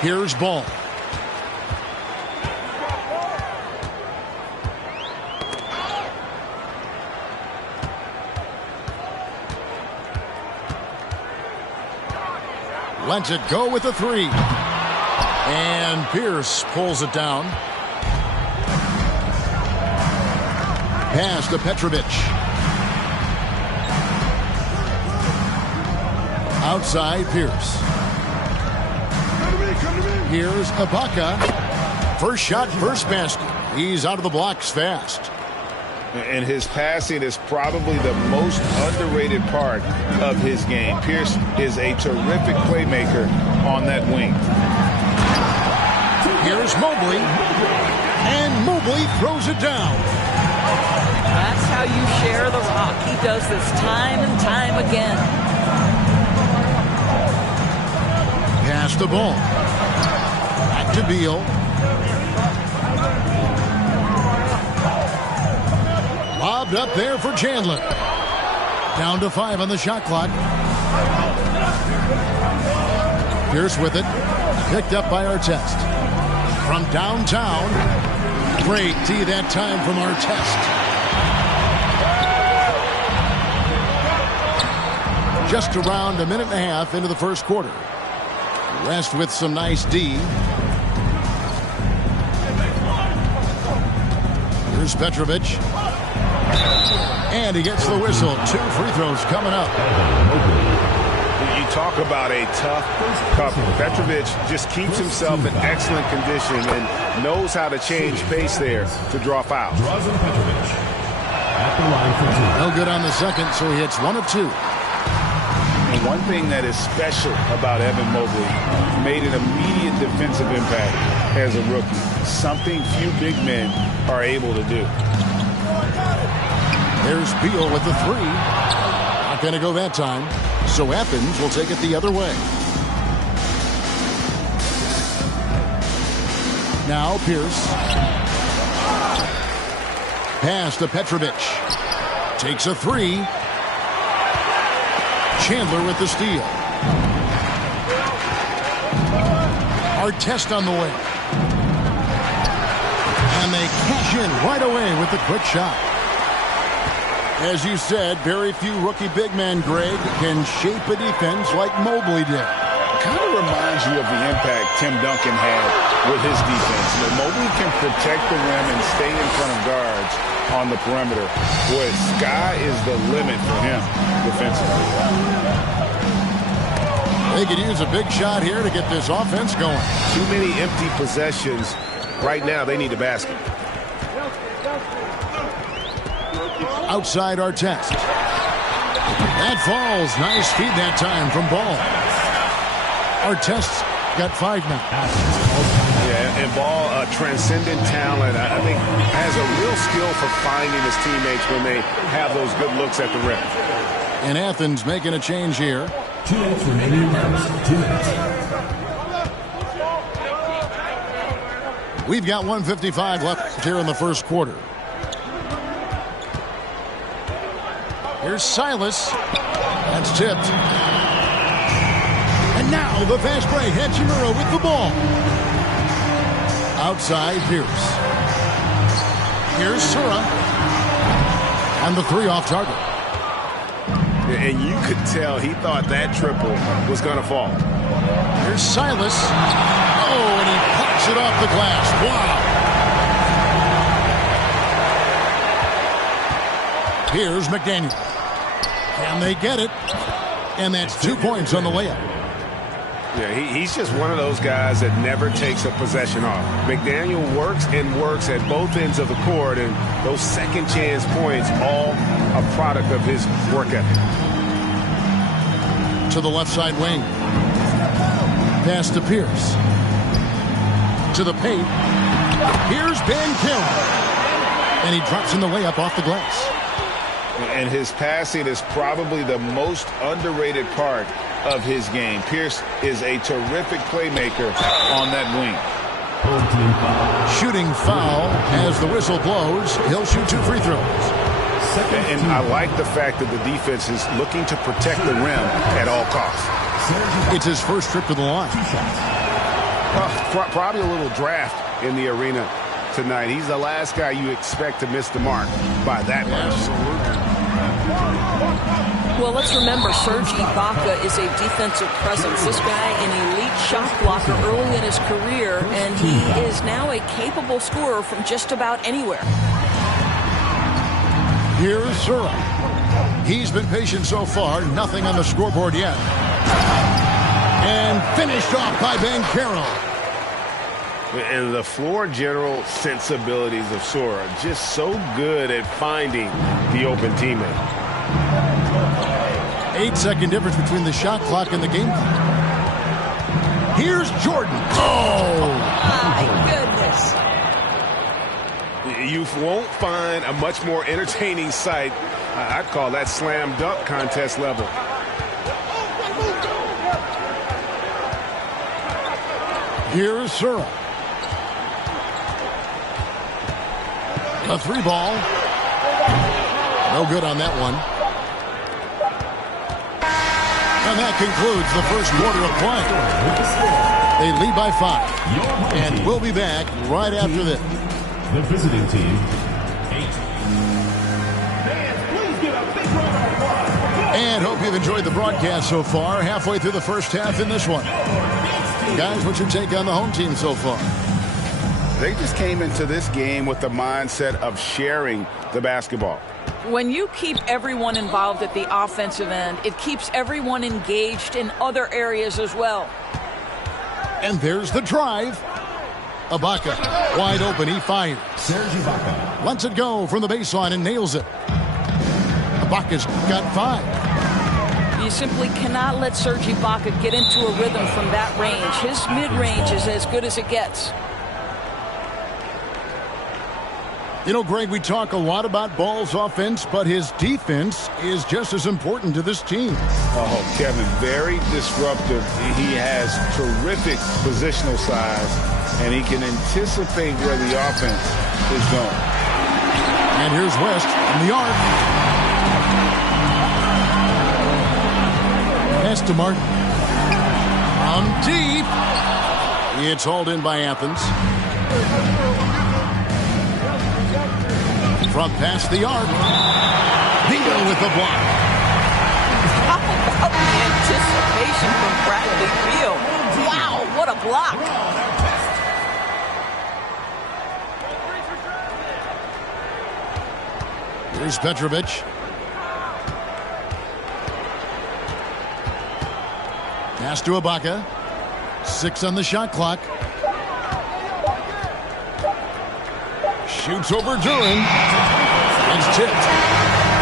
Here's Ball. Lets it go with the three. And Pierce pulls it down. Pass to Petrovic. Outside Pierce. Here's Ibaka. First shot, first basket. He's out of the blocks fast. And his passing is probably the most underrated part of his game. Pierce is a terrific playmaker on that wing. Here's Mobley. And Mobley throws it down. That's how you share the rock. He does this time and time again. Pass the ball. Back to Beal. Lobbed up there for Chandler. Down to 5 on the shot clock. Pierce with it. Picked up by Artest. From downtown. Great D that time from Artest. Just around a minute and a half into the first quarter. West with some nice D. Here's Petrovic. And he gets the whistle. 2 free throws coming up. You talk about a tough couple. Petrovic just keeps himself in excellent condition and knows how to change pace there to draw fouls. No good on the second, so he hits 1 of 2. And one thing that is special about Evan Mobley, made an immediate defensive impact as a rookie. Something few big men are able to do. There's Beal with the 3. Not going to go that time. So Athens will take it the other way. Now Pierce. Pass to Petrovic. Takes a 3. Chandler with the steal. Artest on the way. And they cash in right away with the quick shot. As you said, very few rookie big men, Greg, can shape a defense like Mobley did. Kind of reminds you of the impact Tim Duncan had with his defense. You know, Mobley can protect the rim and stay in front of guards on the perimeter. Boy, sky is the limit for him defensively. They could use a big shot here to get this offense going. Too many empty possessions. Right now, they need a basket. Outside Artest. That falls. Nice feed that time from Ball. Artest's got 5 now. Yeah, and Ball, a transcendent talent, I think has a real skill for finding his teammates when they have those good looks at the rim. And Athens making a change here. 2 minutes remaining in the 2 minutes. We've got 1:55 left here in the first quarter. Here's Silas. That's tipped. And now the fast break. Hachimura with the ball. Outside Pierce. Here's Sura. And the 3 off target. And you could tell he thought that triple was going to fall. Here's Silas. Oh, and he pops it off the glass. Wow. Here's McDaniel. Can they get it? And that's 2 points on the layup. Yeah, he's just one of those guys that never takes a possession off. McDaniel works and works at both ends of the court, and those second chance points, all a product of his work ethic. To the left side wing. Pass to Pierce. To the paint. Here's Ben Kim. And he drops in the layup off the glass. And his passing is probably the most underrated part of his game. Pierce is a terrific playmaker on that wing. Shooting foul as the whistle blows. He'll shoot 2 free throws. And I like the fact that the defense is looking to protect the rim at all costs. It's his first trip to the line. Probably a little draft in the arena tonight. He's the last guy you expect to miss the mark by that much. Well, let's remember, Serge Ibaka is a defensive presence. This guy, an elite shot blocker early in his career, and he is now a capable scorer from just about anywhere. Here's Sura. He's been patient so far. Nothing on the scoreboard yet. And finished off by Banchero. And the floor general sensibilities of Sura, just so good at finding the open teammate. 8-second difference between the shot clock and the game clock. Here's Jordan. Oh! My goodness. You won't find a much more entertaining sight. I'd call that slam dunk contest level. Here's Sura. A 3 ball. No good on that one. And that concludes the first quarter of play. They lead by 5. And we'll be back right after this. The visiting team, 8. And hope you've enjoyed the broadcast so far. Halfway through the first half in this one. Guys, what's your take on the home team so far? They just came into this game with the mindset of sharing the basketball. When you keep everyone involved at the offensive end, it keeps everyone engaged in other areas as well. And there's the drive. Ibaka, wide open, he fires. Serge Ibaka. Lets it go from the baseline and nails it. Ibaka's got 5. You simply cannot let Serge Ibaka get into a rhythm from that range. His mid-range is as good as it gets. You know, Greg, we talk a lot about Ball's offense, but his defense is just as important to this team. Oh, Kevin, very disruptive. He has terrific positional size, and he can anticipate where the offense is going. And here's West in the arc. Pass to Martin. From deep. It's hauled in by Athens. From past the arc. Beal with the block. How about the anticipation from Bradley Beal? Wow, what a block. Here's Petrovic. Pass to Ibaka. 6 on the shot clock. Shoots over Duran. It's tipped.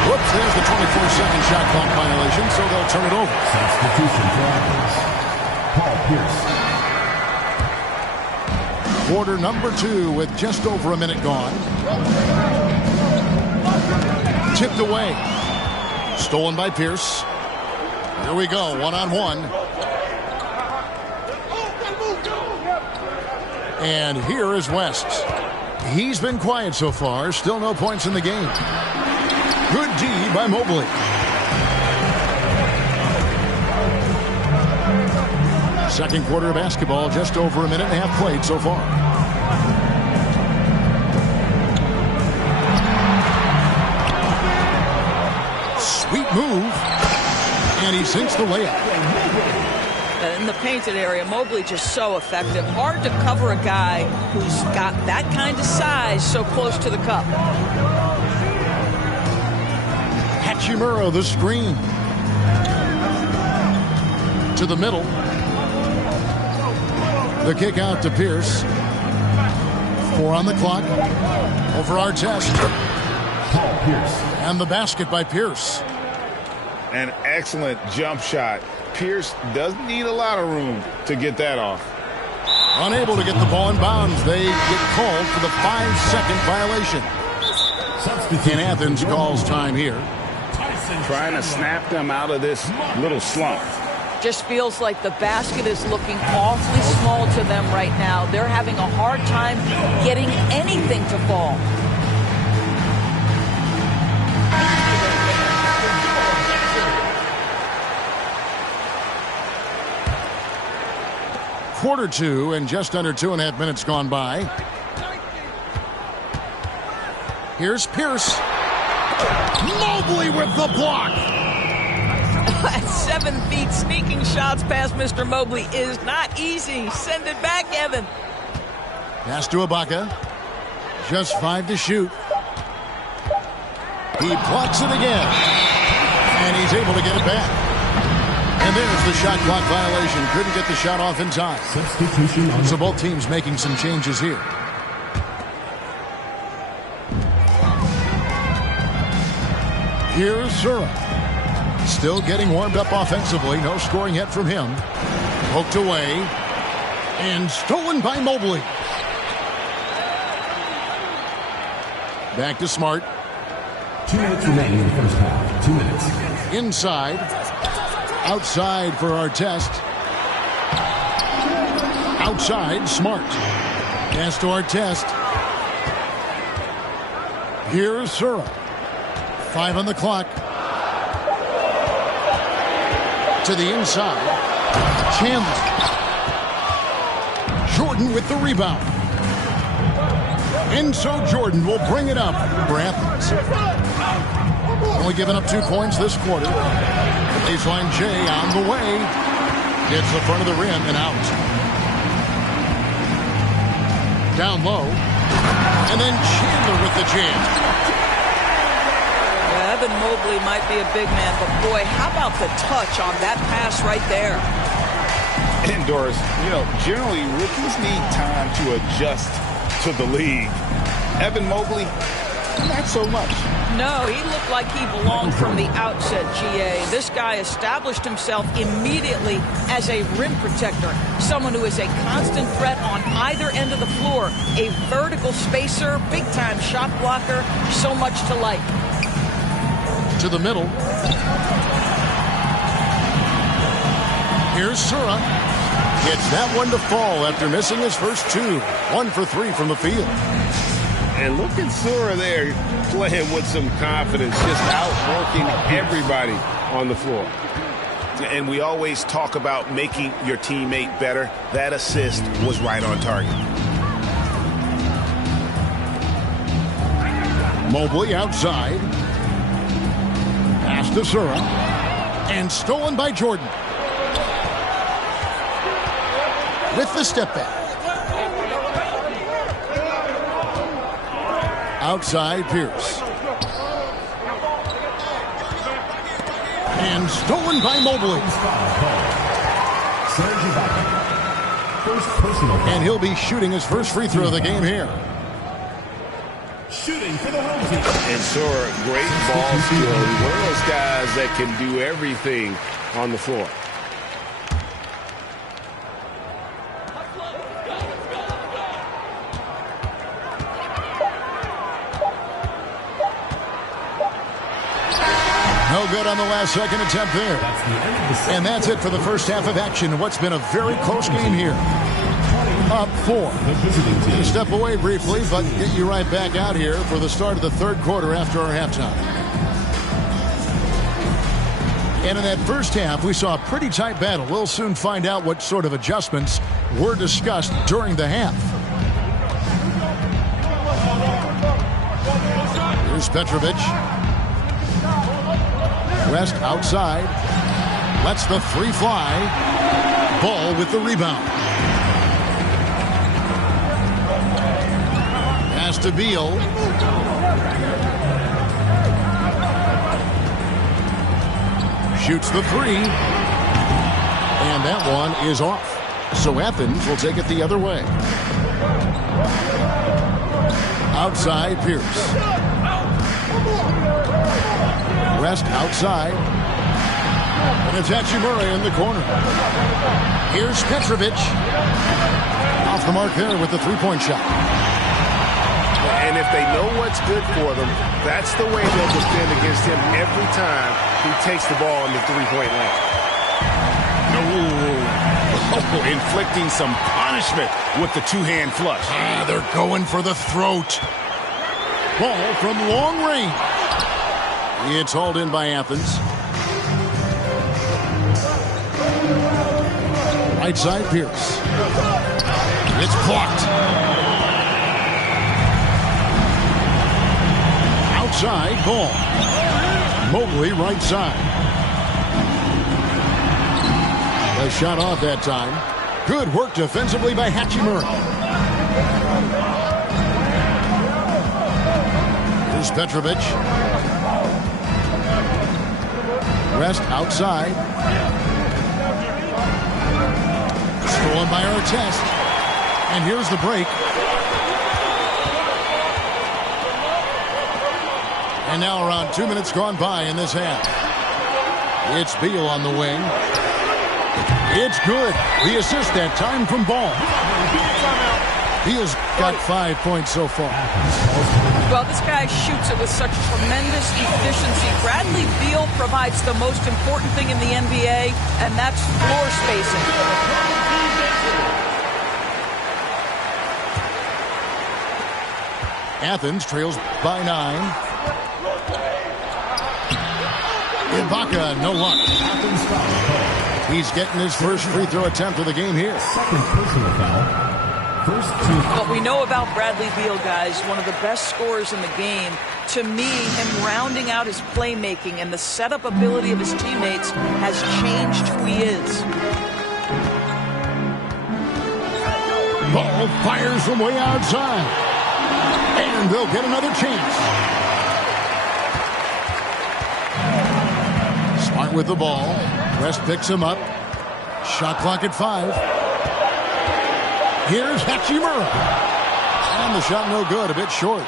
Whoops, there's the 24-second shot clock violation, so they'll turn it over. Substitution for Athens. Paul Pierce. Quarter number 2 with just over a minute gone. Tipped away. Stolen by Pierce. Here we go, one-on-one. And here is West. He's been quiet so far. Still no points in the game. Good D by Mobley. Second quarter of basketball, just over a minute and a half played so far. Sweet move. And he sinks the layup. In the painted area, Mobley just so effective. Hard to cover a guy who's got that kind of size so close to the cup. Hachimura, the screen. To the middle. The kick out to Pierce. 4 on the clock. Over Artest. Paul Pierce. And the basket by Pierce. An excellent jump shot. Pierce doesn't need a lot of room to get that off. Unable to get the ball in bounds. They get called for the 5-second violation. And Athens calls time here. Trying to snap them out of this little slump. Just feels like the basket is looking awfully small to them right now. They're having a hard time getting anything to fall. quarter two and just under 2.5 minutes gone by. Here's Pierce. Mobley with the block. At 7 feet, sneaking shots past Mr. Mobley is not easy. Send it back, Evan. Pass to Ibaka. Just 5 to shoot. He blocks it again. And he's able to get it back. And there's the shot clock violation. Couldn't get the shot off in time. Substitution. So both teams making some changes here. Here's Sura. Still getting warmed up offensively. No scoring yet from him. Poked away. And stolen by Mobley. Back to Smart. 2 minutes remaining in the first half. 2 minutes. Inside. Outside for Artest. Outside, Smart. Pass to Artest. Here's Sura. 5 on the clock. To the inside. Chandler. Jordan with the rebound. And so Jordan will bring it up for Athens. Only given up 2 points this quarter. Baseline J on the way. Hits the front of the rim and out. Down low. And then Chandler with the jam. Evan Mobley might be a big man, but boy, how about the touch on that pass right there? And Doris, you know, generally rookies need time to adjust to the league. Evan Mobley, not so much. No, he looked like he belonged from the outset, GA. This guy established himself immediately as a rim protector, someone who is a constant threat on either end of the floor, a vertical spacer, big-time shot blocker, so much to like. To the middle. Here's Sura. Gets that one to fall after missing his first 2. 1 for 3 from the field. And look at Sura there playing with some confidence, just outworking everybody on the floor. And we always talk about making your teammate better. That assist was right on target. Mobley outside. Pass to Sura. And stolen by Jordan. With the step back. Outside Pierce. And stolen by Mobley. First personal foul. And he'll be shooting his first free throw of the game here. Shooting for the home team. And Sura, great ball skill. One of those guys that can do everything on the floor. No good on the last second attempt there. And that's it for the first half of action. What's been a very close game here. Up 4. Gonna step away briefly, but get you right back out here for the start of the third quarter after our halftime. And in that first half, we saw a pretty tight battle. We'll soon find out what sort of adjustments were discussed during the half. Here's Petrovic. West outside. Lets the 3 fly. Ball with the rebound. Pass to Beal. Shoots the 3. And that one is off. So Athens will take it the other way. Outside Pierce. West outside. And it's Hachimura in the corner. Here's Petrovic. Off the mark there with the 3-point shot. And if they know what's good for them, that's the way they'll defend against him every time he takes the ball in the 3-point line. Oh, inflicting some punishment with the 2-hand flush. They're going for the throat. Ball from long range. It's hauled in by Athens. Right side, Pierce. It's blocked. Outside, ball. Mobley, right side. A shot off that time. Good work defensively by Hachimura. Here's Petrovic. Rest outside. Stolen by Artest. And here's the break. And now around 2 minutes gone by in this half. It's Beal on the wing. It's good. The assist that time from Ball. Beal's got 5 points so far. Well, this guy shoots it with such tremendous efficiency. Bradley Beal provides the most important thing in the NBA, and that's floor spacing. Athens trails by 9. Ibaka, no luck. He's getting his first free throw attempt of the game here. Second personal foul. First team. What we know about Bradley Beal, guys, one of the best scorers in the game. To me, him rounding out his playmaking and the setup ability of his teammates has changed who he is. Ball fires from way outside. And they'll get another chance. Smart with the ball. West picks him up. Shot clock at 5. Here's Hachimura. And the shot no good, a bit short.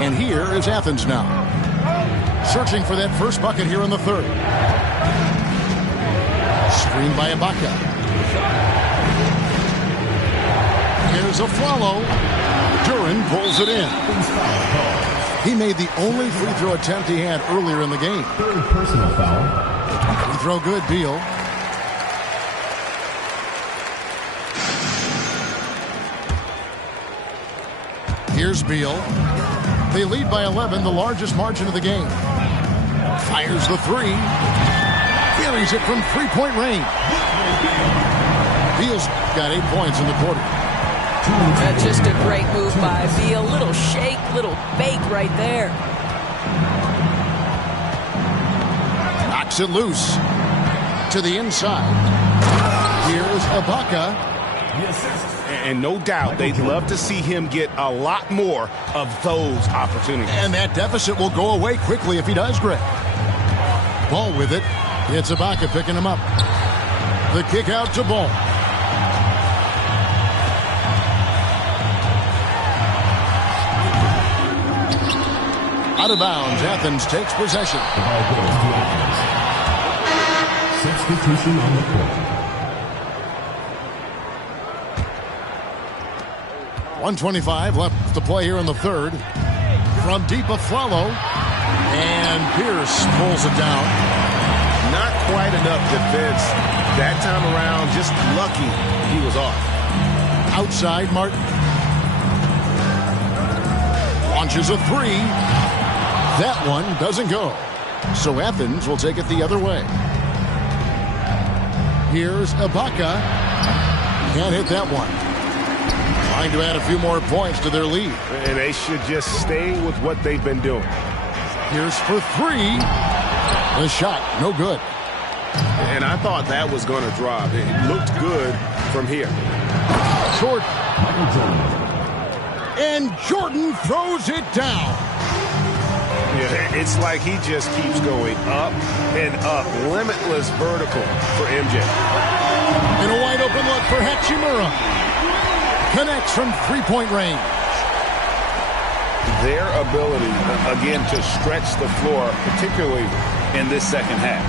And here is Athens now. Searching for that first bucket here in the third. Screen by Ibaka. Here's a follow. Duran pulls it in. He made the only free throw attempt he had earlier in the game. Third personal foul. Free throw good, Beal. Here's Beal. They lead by 11, the largest margin of the game. Fires the three. Carries it from three-point range. Beal's got 8 points in the quarter. That's just a great move by Beal. Little shake, little bake right there. Knocks it loose. To the inside. Here's Ibaka. And no doubt they'd love to see him get a lot more of those opportunities. And that deficit will go away quickly if he does, Greg. Ball with it. It's Ibaka picking him up. The kick out to Ball. Out of bounds. Athens takes possession. The ball goes to Athens. Substitution on the court. 1:25 left to play here in the third. From deep, Aflalo. And Pierce pulls it down. Not quite enough defense that time around. Just lucky he was off. Outside, Martin. Launches a three. That one doesn't go. So Athens will take it the other way. Here's Ibaka. Can't hit that one. Trying to add a few more points to their lead. And they should just stay with what they've been doing. Here's for three. The shot, no good. And I thought that was going to drop. It looked good from here. Short. And Jordan throws it down. Yeah, it's like he just keeps going up and up. Limitless vertical for MJ. And a wide open look for Hachimura. Connects from three-point range. Their ability, again, to stretch the floor, particularly in this second half.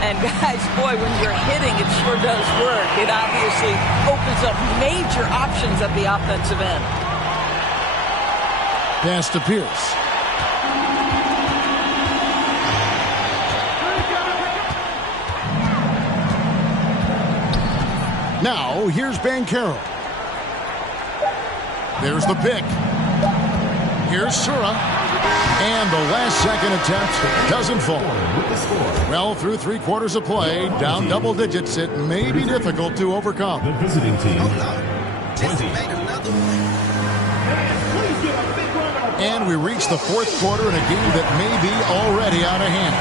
And guys, boy, when you're hitting, it sure does work. It obviously opens up major options at the offensive end. Pass to Pierce. Now, here's Banchero. There's the pick. Here's Sura. And the last second attempt doesn't fall. Well, through 3 quarters of play, down double digits, it may be difficult to overcome. The visiting team. 20. And we reach the 4th quarter in a game that may be already out of hand.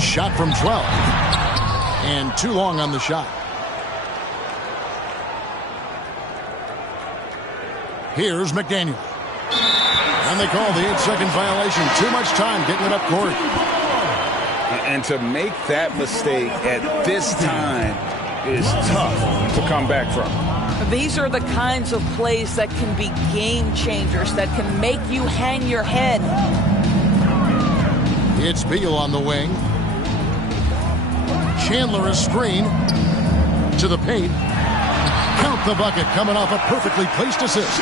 Shot from 12. And too long on the shot. Here's McDaniel. And they call the 8-second violation. Too much time getting it up court. And to make that mistake at this time is tough to come back from. These are the kinds of plays that can be game changers, that can make you hang your head. It's Beal on the wing. Chandler a screen to the paint. Count the bucket, coming off a perfectly placed assist.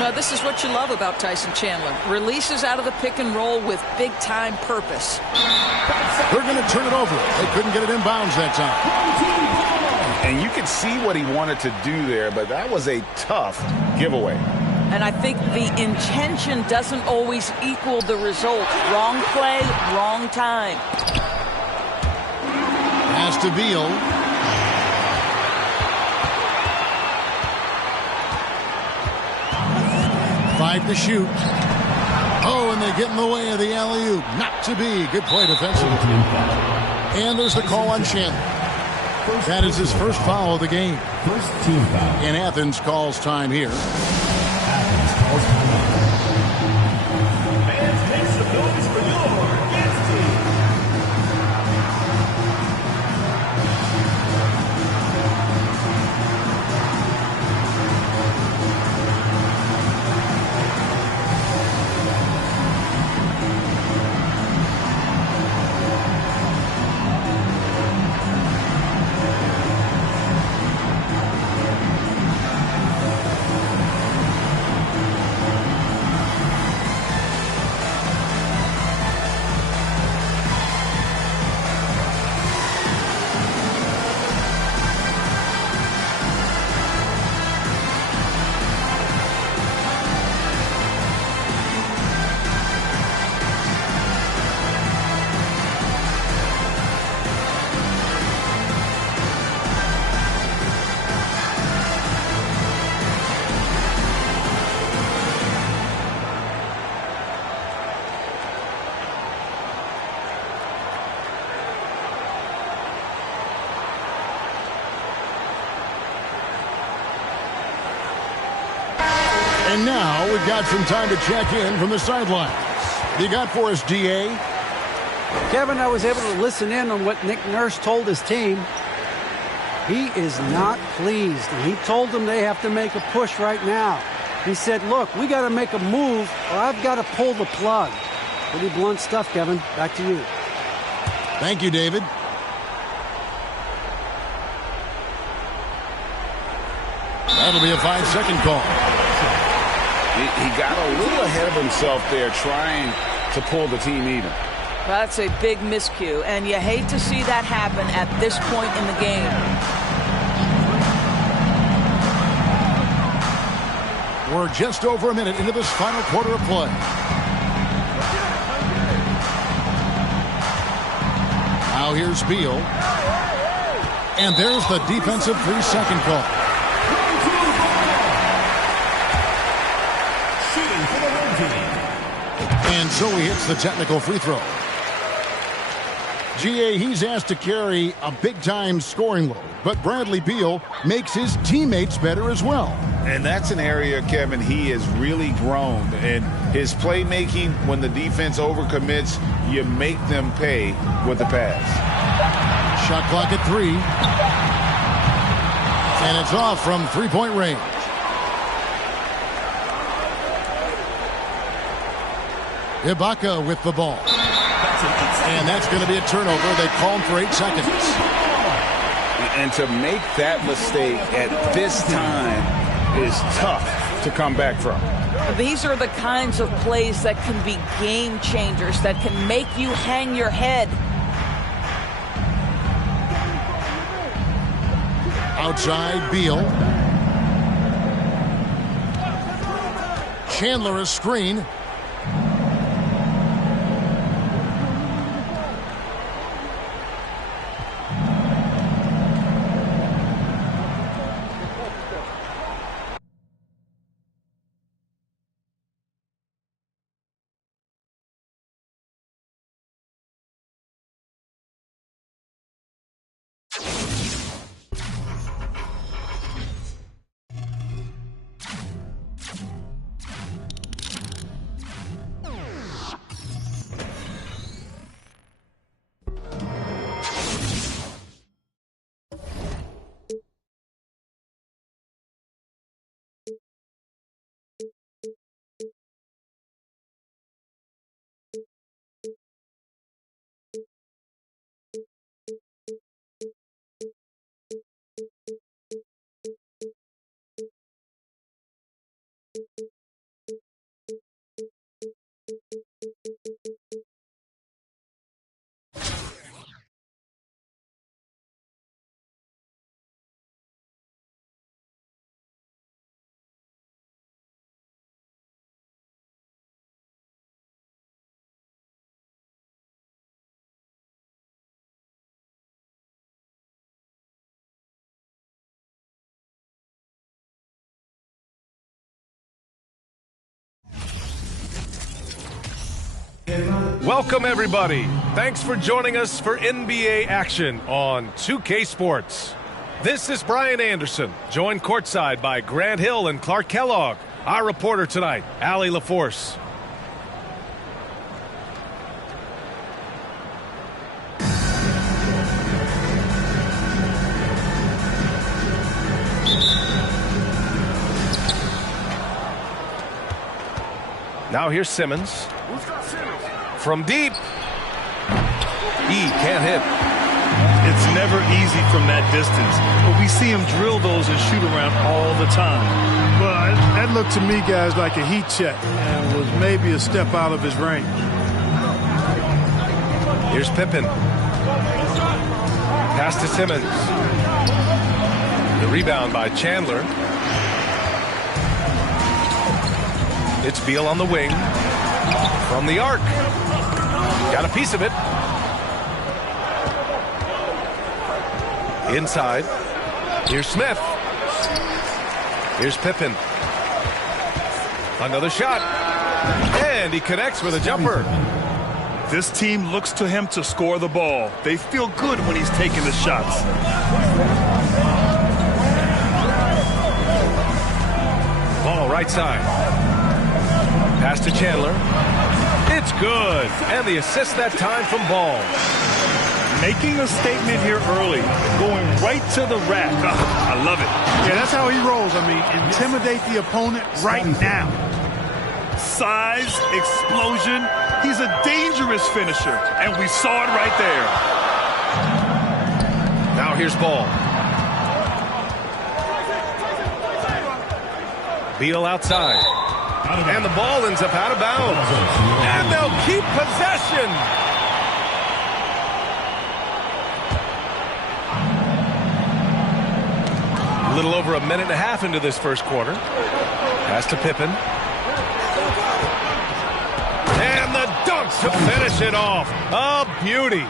Now, this is what you love about Tyson Chandler. Releases out of the pick and roll with big-time purpose. They're going to turn it over. They couldn't get it inbounds that time. And you could see what he wanted to do there, but that was a tough giveaway. And I think the intention doesn't always equal the result. Wrong play, wrong time. Pass to Beal. Five to shoot. Oh, and they get in the way of the alley-oop. Not to be. Good play defensively. And there's the call on Chandler. That is his first foul of the game. First team foul. And Athens calls time here. Athens calls time out. Fans, make some noise for your against team. And now we've got some time to check in from the sidelines. You got for us, DA? Kevin, I was able to listen in on what Nick Nurse told his team. He is not pleased, and he told them they have to make a push right now. He said, look, we got to make a move, or I've got to pull the plug. Pretty blunt stuff, Kevin. Back to you. Thank you, David. That'll be a 5-second call. He got a little ahead of himself there trying to pull the team even. That's a big miscue, and you hate to see that happen at this point in the game. We're just over a minute into this final quarter of play. Now here's Beal. And there's the defensive 3-second call. And so he hits the technical free throw. GA, he's asked to carry a big-time scoring load, but Bradley Beal makes his teammates better as well. And that's an area, Kevin, he has really grown. And his playmaking, when the defense overcommits, you make them pay with the pass. Shot clock at 3. And it's off from three-point range. Ibaka with the ball. And that's going to be a turnover. They call him for 8 seconds. And to make that mistake at this time is tough to come back from. These are the kinds of plays that can be game changers, that can make you hang your head. Outside, Beal. Chandler a screen. Welcome, everybody. Thanks for joining us for NBA action on 2K Sports. This is Brian Anderson, joined courtside by Grant Hill and Clark Kellogg. Our reporter tonight, Allie LaForce. Now here's Simmons. From deep. Can't hit. It's never easy from that distance, but we see him drill those and shoot around all the time. Well, that looked to me, guys, like a heat check and was maybe a step out of his range. Here's Pippen. Pass to Simmons. The rebound by Chandler. It's Beal on the wing. From the arc. Got a piece of it. Inside. Here's Smith. Here's Pippen. Another shot. And he connects with a jumper. This team looks to him to score the ball. They feel good when he's taking the shots. Ball right side. Pass to Chandler. It's good. And the assist that time from Ball. Making a statement here early. Going right to the rack. I love it. Yeah, that's how he rolls. I mean, intimidate the opponent right now. Size, explosion. He's a dangerous finisher. And we saw it right there. Now here's Ball. Beal outside. And the ball ends up out of bounds. And they'll keep possession. A little over a minute and a half into this first quarter. Pass to Pippen. And the dunk to finish it off. A beauty.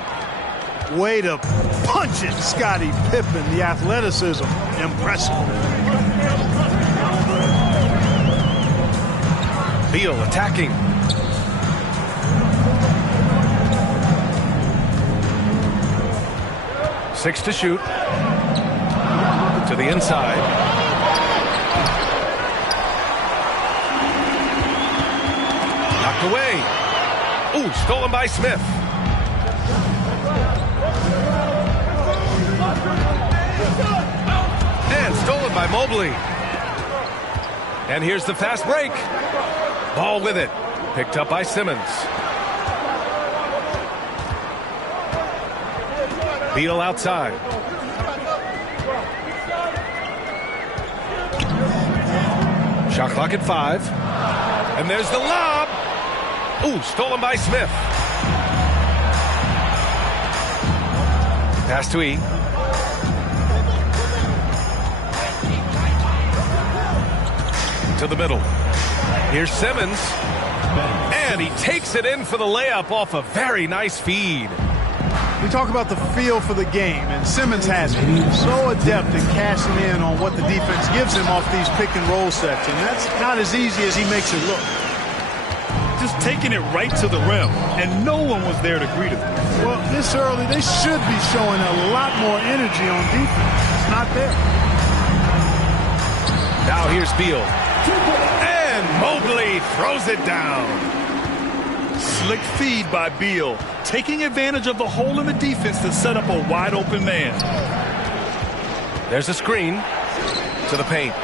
Way to punch it, Scottie Pippen. The athleticism, impressive. Beal attacking. Six to shoot. To the inside. Knocked away. Ooh, stolen by Smith. And stolen by Mobley. And here's the fast break. Ball with it. Picked up by Simmons. Beal outside. Shot clock at 5. And there's the lob. Ooh, stolen by Smith. Pass to E. To the middle. Here's Simmons. And he takes it in for the layup off a very nice feed. We talk about the feel for the game, and Simmons has it. He's so adept in cashing in on what the defense gives him off these pick-and-roll sets, and that's not as easy as he makes it look. Just taking it right to the rim, and no one was there to greet him. Well, this early, they should be showing a lot more energy on defense. It's not there. Now here's Beal. And Mobley throws it down. Slick feed by Beal, taking advantage of the hole in the defense to set up a wide-open man. There's a screen to the paint.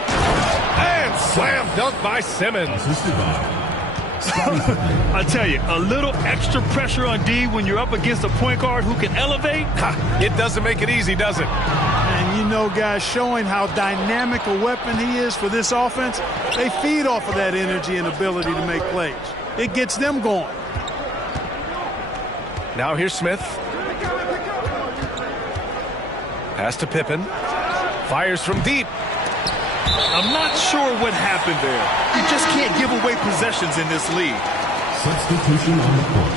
And slam dunk by Simmons. I tell you, a little extra pressure on D when you're up against a point guard who can elevate. It doesn't make it easy, does it? And you know, guys, showing how dynamic a weapon he is for this offense, they feed off of that energy and ability to make plays. It gets them going. Now here's Smith. Pass to Pippen. Fires from deep. I'm not sure what happened there. You just can't give away possessions in this league. Substitution on the court.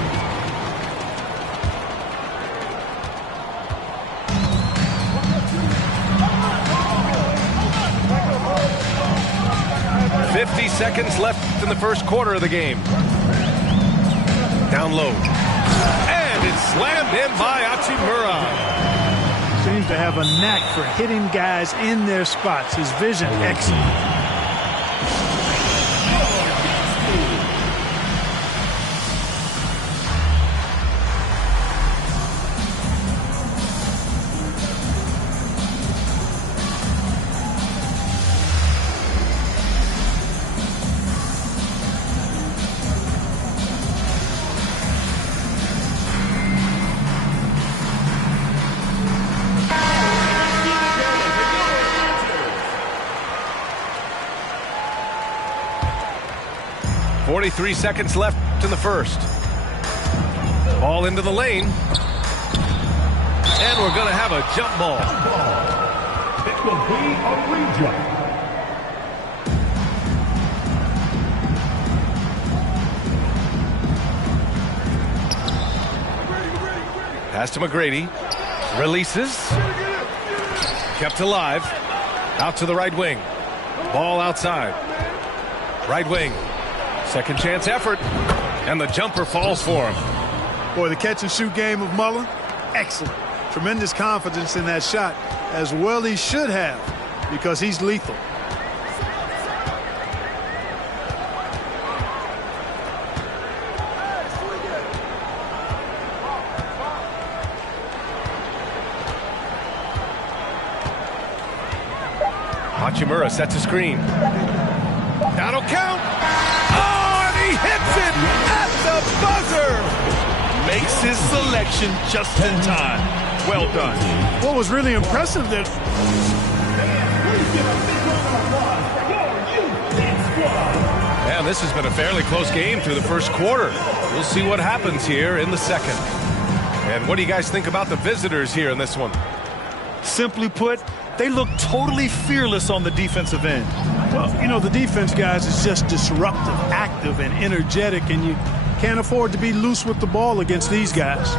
Seconds left in the first quarter of the game. Down low. And it's slammed in by Hachimura. Seems to have a knack for hitting guys in their spots. His vision, excellent. .43 seconds left in the first. Ball into the lane. And we're going to have a jump ball. It will be a re-jump. Pass to McGrady. Releases. Kept alive. Out to the right wing. Ball outside. Right wing. Second chance effort. And the jumper falls for him. Boy, the catch-and-shoot game of Mullen, excellent. Tremendous confidence in that shot, as well he should have, because he's lethal. Hachimura sets a screen. That'll count. Oh, and he hits it at the buzzer. Makes his selection just in time. Well done. What was really impressive that... And this has been a fairly close game through the first quarter. We'll see what happens here in the second. And what do you guys think about the visitors here in this one? Simply put, they look totally fearless on the defensive end. Well, you know, the defense, guys, is just disruptive, active, and energetic, and you can't afford to be loose with the ball against these guys.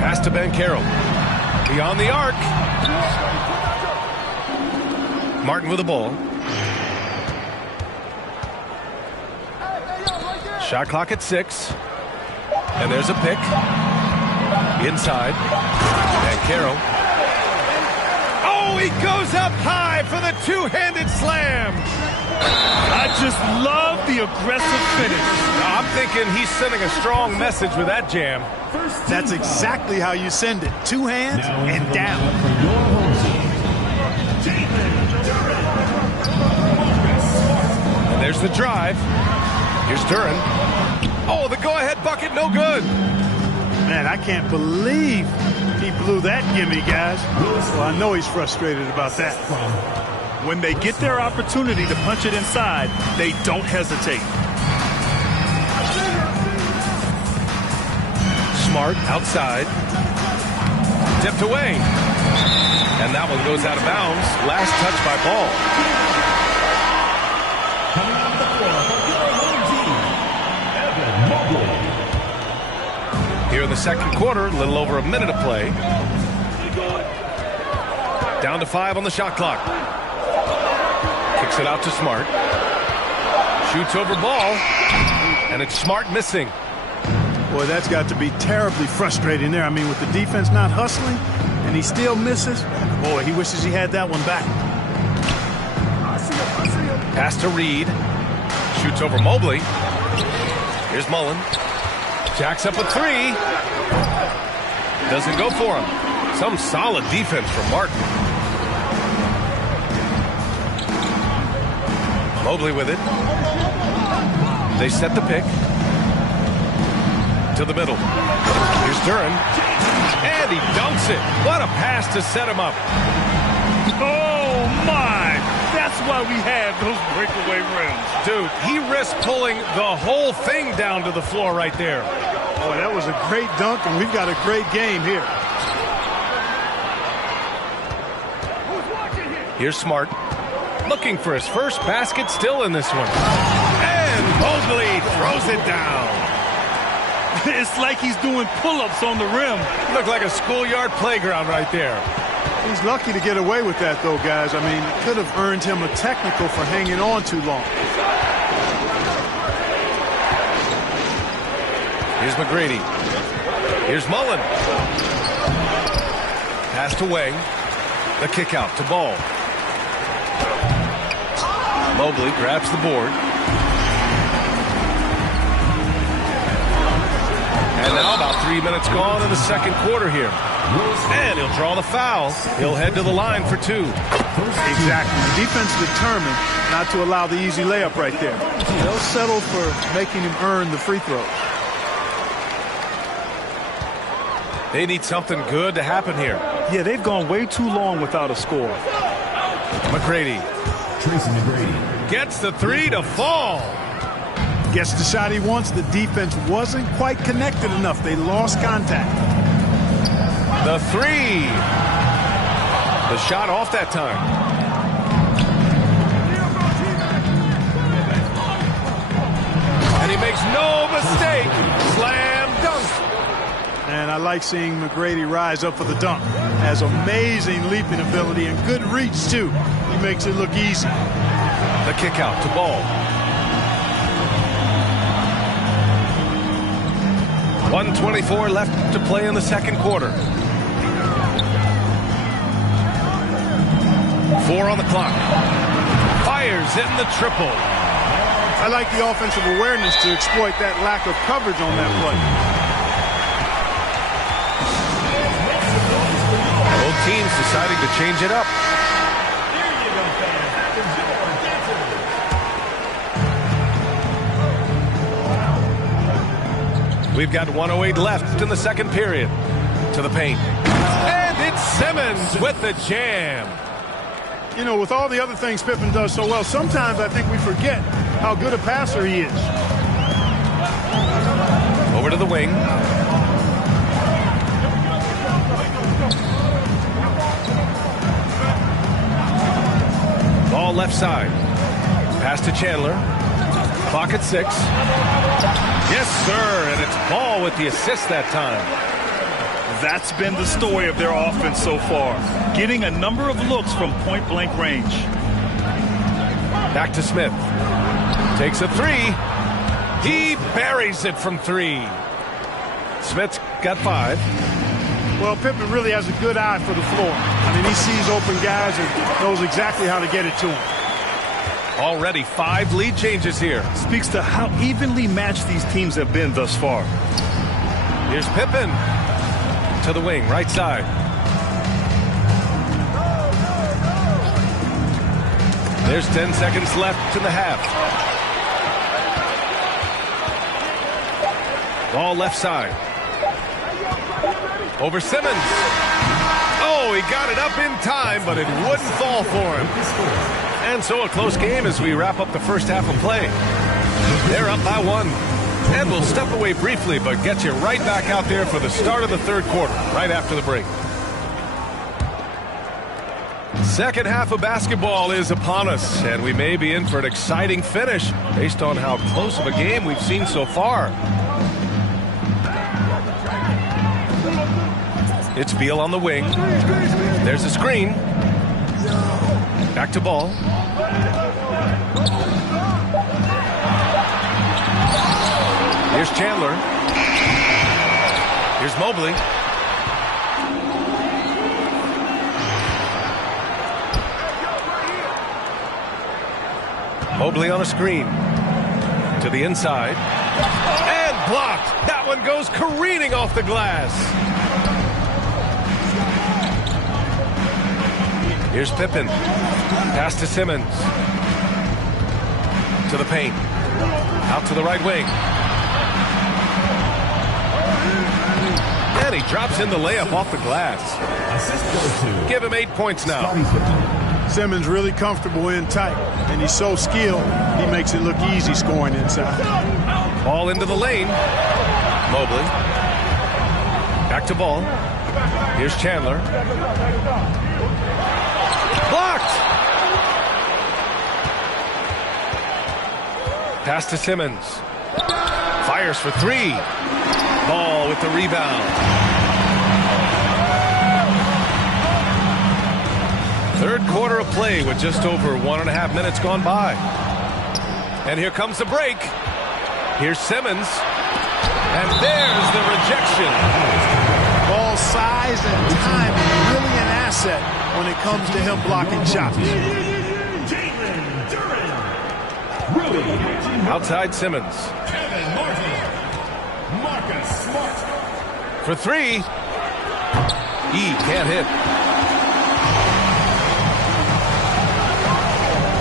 Pass to Ben Carroll. Beyond the arc. Martin with the ball. Shot clock at 6. And there's a pick. Inside. And Carroll. Oh, he goes up high for the two-handed slam. I just love the aggressive finish. I'm thinking he's sending a strong message with that jam. That's exactly how you send it. Two hands and down. And there's the drive. Here's Duran. Oh, the go-ahead bucket, no good. Man, I can't believe he blew that gimme, guys. Well, I know he's frustrated about that. When they get their opportunity to punch it inside, they don't hesitate. Smart outside. Tipped away. And that one goes out of bounds. Last touch by Ball. Coming off the floor for your home team, Evan Mobley. Here in the second quarter, a little over a minute of play. Down to 5 on the shot clock. Kicks it out to Smart. Shoots over Ball. And it's Smart missing. Boy, that's got to be terribly frustrating there. I mean, with the defense not hustling, and he still misses. Boy, he wishes he had that one back. Pass to Reed. Shoots over Mobley. Here's Mullen. Jacks up a 3. Doesn't go for him. Some solid defense from Martin. Mobley with it. They set the pick. To the middle. Here's Duran. And he dunks it. What a pass to set him up. Oh, my. That's why we have those breakaway rims. Dude, he risked pulling the whole thing down to the floor right there. Boy, that was a great dunk, and we've got a great game here. Here's Smart. Looking for his first basket, still in this one. And Mobley throws it down. It's like he's doing pull-ups on the rim. Looked like a schoolyard playground right there. He's lucky to get away with that, though, guys. I mean, it could have earned him a technical for hanging on too long. Here's McGrady. Here's Mullen. Passed away. The kick out to Ball. Mobley grabs the board. And now about 3 minutes gone in the second quarter here. And he'll draw the foul. He'll head to the line for 2. Exactly. The defense determined not to allow the easy layup right there. They'll settle for making him earn the free throw. They need something good to happen here. Yeah, they've gone way too long without a score. McGrady. Tracy McGrady. Gets the 3 to fall. Gets the shot he wants. The defense wasn't quite connected enough. They lost contact. The 3. The shot off that time. And he makes no mistake. Slam dunk. And I like seeing McGrady rise up for the dunk. Has amazing leaping ability and good reach, too. He makes it look easy. The kick out to Ball. 1:24 left to play in the second quarter. 4 on the clock. Fires in the triple. I like the offensive awareness to exploit that lack of coverage on that play. Both teams deciding to change it up. We've got 1:08 left in the second period. To the paint. And it's Simmons with the jam. You know, with all the other things Pippen does so well, sometimes I think we forget how good a passer he is. Over to the wing. Ball left side. Pass to Chandler. Clock at 6. Yes, sir, and it's Ball with the assist that time. That's been the story of their offense so far, getting a number of looks from point-blank range. Back to Smith. Takes a 3. He buries it from 3. Smith's got 5. Well, Pippen really has a good eye for the floor. I mean, he sees open guys and knows exactly how to get it to them. Already 5 lead changes here. Speaks to how evenly matched these teams have been thus far. Here's Pippen. To the wing, right side. There's 10 seconds left in the half. Ball left side. Over Simmons. Oh, he got it up in time, but it wouldn't fall for him. And so a close game as we wrap up the first half of play. They're up by 1. And we'll step away briefly, but get you right back out there for the start of the third quarter, right after the break. Second half of basketball is upon us, and we may be in for an exciting finish based on how close of a game we've seen so far. It's Beal on the wing. There's a screen. Back to ball. Here's Chandler. Here's Mobley. Mobley on a screen. To the inside. And blocked. That one goes careening off the glass. Here's Pippen. Pass to Simmons. To the paint. Out to the right wing. And he drops in the layup off the glass. Give him 8 points now. Simmons really comfortable in tight, and he's so skilled, he makes it look easy scoring inside. Ball into the lane. Mobley. Back to ball. Here's Chandler. Blocked! Pass to Simmons. Fires for 3. Ball with the rebound. Third quarter of play with just over 1.5 minutes gone by. And here comes the break. Here's Simmons. And there's the rejection. Ball size and timing, really an asset when it comes to him blocking shots. Outside Simmons. For 3. He can't hit.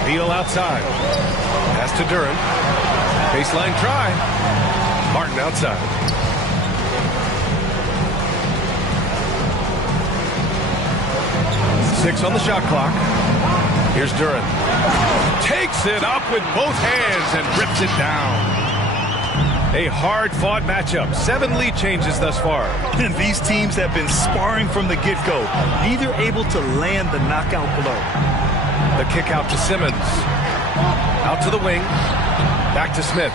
Beal outside. Pass to Duran. Baseline try. Martin outside. Six on the shot clock. Here's Duran. Takes it up with both hands and rips it down. A hard-fought matchup. 7 lead changes thus far. And these teams have been sparring from the get-go, neither able to land the knockout blow. The kick out to Simmons. Out to the wing. Back to Smith.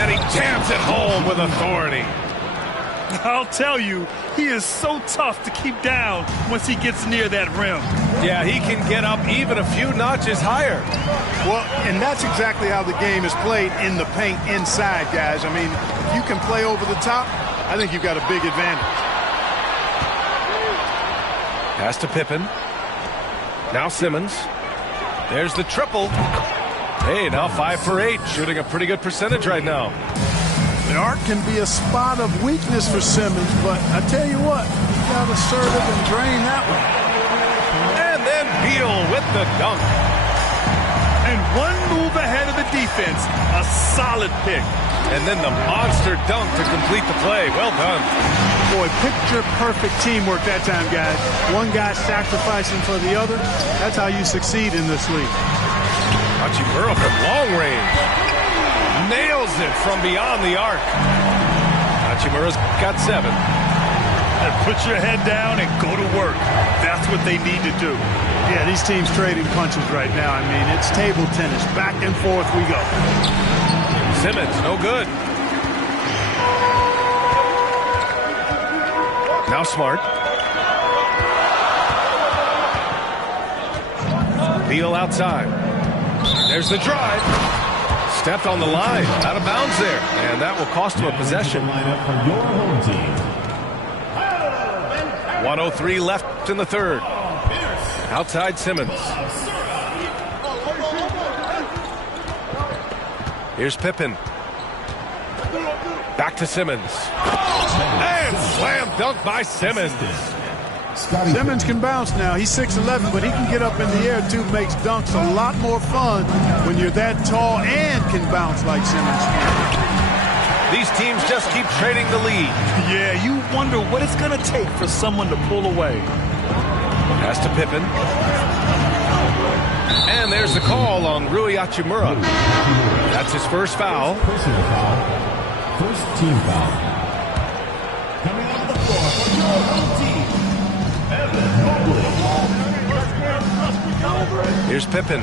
And he jams it home with authority. I'll tell you, he is so tough to keep down once he gets near that rim. Yeah, he can get up even a few notches higher. Well, and that's exactly how the game is played in the paint inside, guys. I mean, if you can play over the top, I think you've got a big advantage. Pass to Pippen. Now Simmons. There's the triple. Hey, now 5 for 8. Shooting a pretty good percentage right now. The arc can be a spot of weakness for Simmons, but I tell you what, he got assertive and drained that one. And then Beal with the dunk. And one move ahead of the defense. A solid pick. And then the monster dunk to complete the play. Well done. Boy, picture-perfect teamwork that time, guys. One guy sacrificing for the other. That's how you succeed in this league. Hachimura from long range. Nails it from beyond the arc. Hachimura's got 7. And put your head down and go to work. That's what they need to do. Yeah, these teams trading punches right now. I mean, it's table tennis. Back and forth we go. Simmons, no good. Now Smart. Beal outside. There's the drive. Stepped on the line. Out of bounds there. And that will cost him a possession. 1:03 left in the third. Outside Simmons. Here's Pippen. Back to Simmons. And slam dunk by Simmons. Simmons can bounce now. He's 6'11", but he can get up in the air too. Makes dunks a lot more fun when you're that tall and can bounce like Simmons can. These teams just keep trading the lead. Yeah, you wonder what it's going to take for someone to pull away. Pass to Pippen. And there's the call on Rui Hachimura. That's his first foul. Personal foul. First team foul. Coming on the floor for your home team, Evan Mobley. Here's Pippen.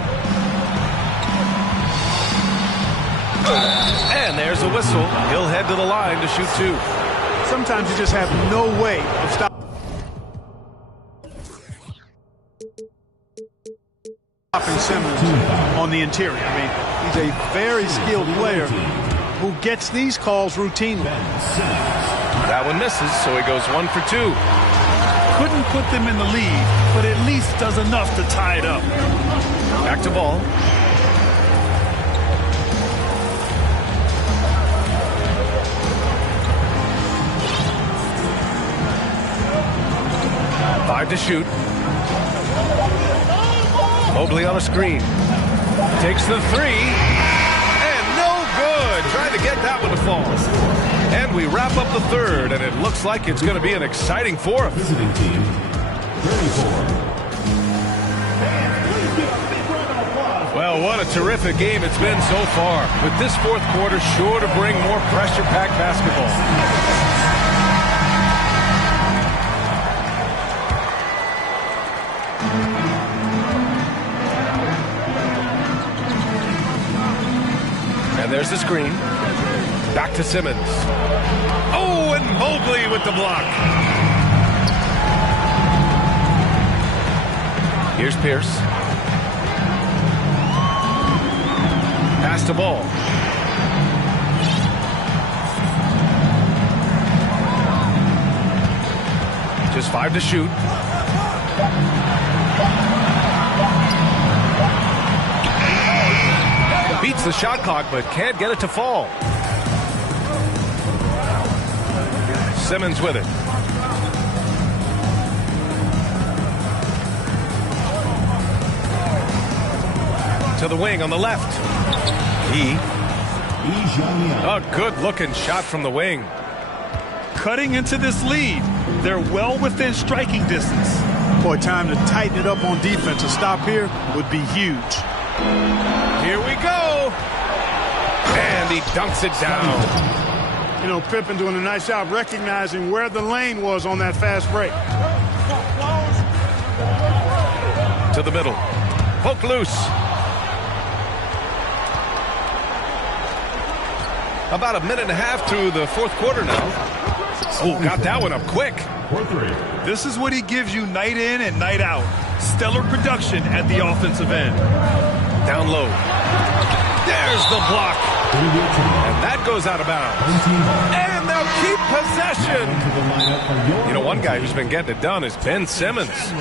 And there's a whistle. He'll head to the line to shoot 2. Sometimes you just have no way of stopping Simmons on the interior. I mean, he's a very skilled player who gets these calls routinely. That one misses, so he goes 1 for 2. Couldn't put them in the lead, but at least does enough to tie it up. Back to ball. Five to shoot. Mobley on a screen. Takes the 3. And no good. Trying to get that one to fall. And we wrap up the third, and it looks like it's going to be an exciting fourth. Visiting team, 34. Well, what a terrific game it's been so far. With this fourth quarter sure to bring more pressure-packed basketball. And there's the screen. Back to Simmons. Oh, and Mobley with the block. Here's Pierce. Pass to ball. Just 5 to shoot. Beats the shot clock, but can't get it to fall. Simmons with it. To the wing on the left. A good-looking shot from the wing. Cutting into this lead. They're well within striking distance. Boy, time to tighten it up on defense. A stop here would be huge. Here we go. And he dunks it down. You know, Pippen doing a nice job recognizing where the lane was on that fast break. To the middle. Poke loose. About a minute and a half through the fourth quarter now. Oh, got that one up quick. This is what he gives you night in and night out. Stellar production at the offensive end. Down low. There's the block. And that goes out of bounds. And they'll keep possession. You know, one guy who's been getting it done is Ben Simmons.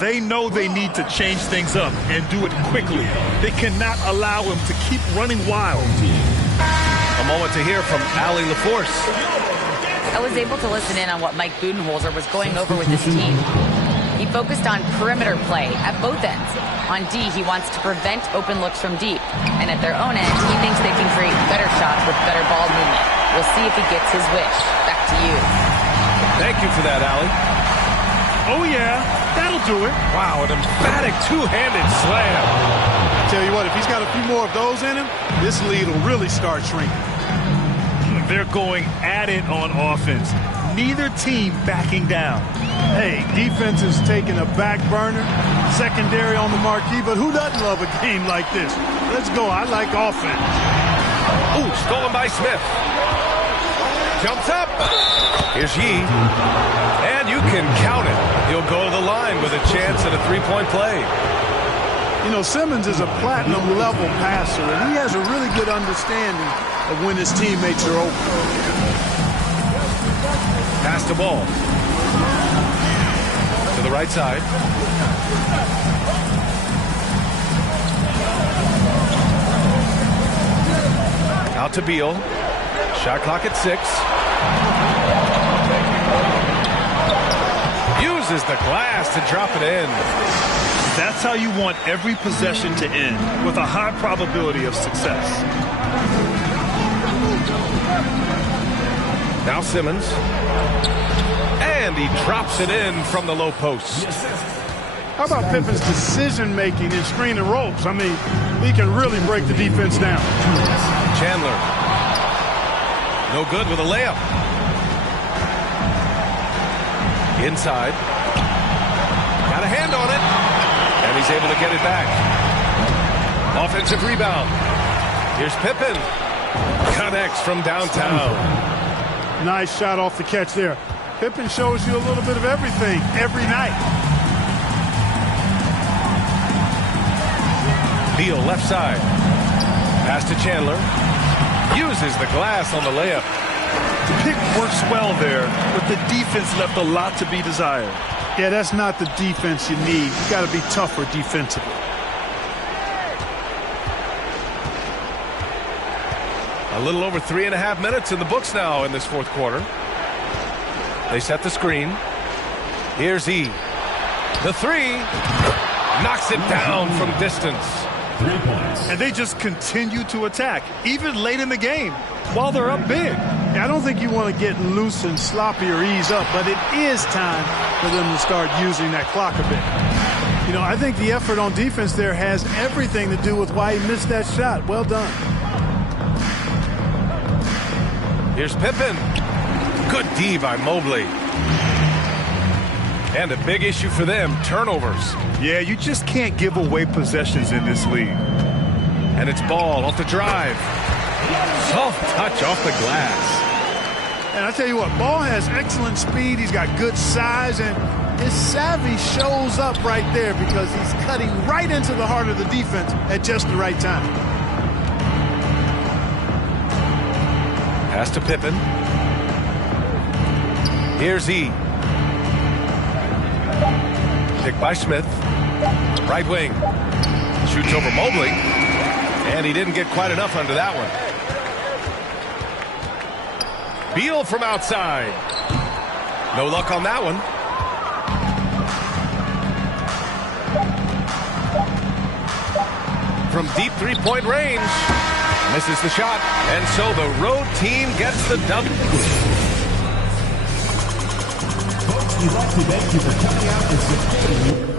They know they need to change things up and do it quickly. They cannot allow him to keep running wild. A moment to hear from Allie LaForce. I was able to listen in on what Mike Budenholzer was going over with his team. He focused on perimeter play at both ends. On D, he wants to prevent open looks from deep. And at their own end, he thinks they can create better shots with better ball movement. We'll see if he gets his wish. Back to you. Thank you for that, Allie. Oh, yeah. That'll do it. Wow, an emphatic two-handed slam. I tell you what, if he's got a few more of those in him, this lead will really start shrinking. They're going at it on offense. Neither team backing down. Hey, defense is taking a back burner, secondary on the marquee, but who doesn't love a game like this? Let's go. I like offense. Ooh, stolen by Smith. Jumps up. Here's Yee. And you can count it. He'll go to the line with a chance at a three-point play. You know, Simmons is a platinum-level passer, and he has a really good understanding of when his teammates are open. Pass the ball. To the right side. Out to Beal. Shot clock at 6. Uses the glass to drop it in. That's how you want every possession to end, with a high probability of success. Now Simmons. And he drops it in from the low post. How about Pippen's decision-making in screen and ropes? I mean, he can really break the defense down. Chandler. No good with a layup. Inside. Got a hand on it. And he's able to get it back. Offensive rebound. Here's Pippen. Connects from downtown. Nice shot off the catch there. Pippen shows you a little bit of everything every night. Beal left side. Pass to Chandler. Uses the glass on the layup. The pick works well there, but the defense left a lot to be desired. Yeah, that's not the defense you need. You got to be tougher defensively. A little over 3.5 minutes in the books now in this fourth quarter. They set the screen. Here's E. The three. Knocks it down from distance. 3 points. And they just continue to attack, even late in the game, while they're up big. I don't think you want to get loose and sloppy or ease up, but it is time for them to start using that clock a bit. You know, I think the effort on defense there has everything to do with why he missed that shot. Well done. Here's Pippen. Good D by Mobley. And a big issue for them, turnovers. Yeah, you just can't give away possessions in this league. And it's Ball off the drive. Soft touch off the glass. And I tell you what, Ball has excellent speed. He's got good size, and his savvy shows up right there because he's cutting right into the heart of the defense at just the right time. Pass to Pippen. Here's E. Picked by Smith. Right wing. Shoots over Mobley. And he didn't get quite enough under that one. Beal from outside. No luck on that one. From deep three-point range. Misses the shot. And so the road team gets the W. We'd like to thank you for coming out and supporting.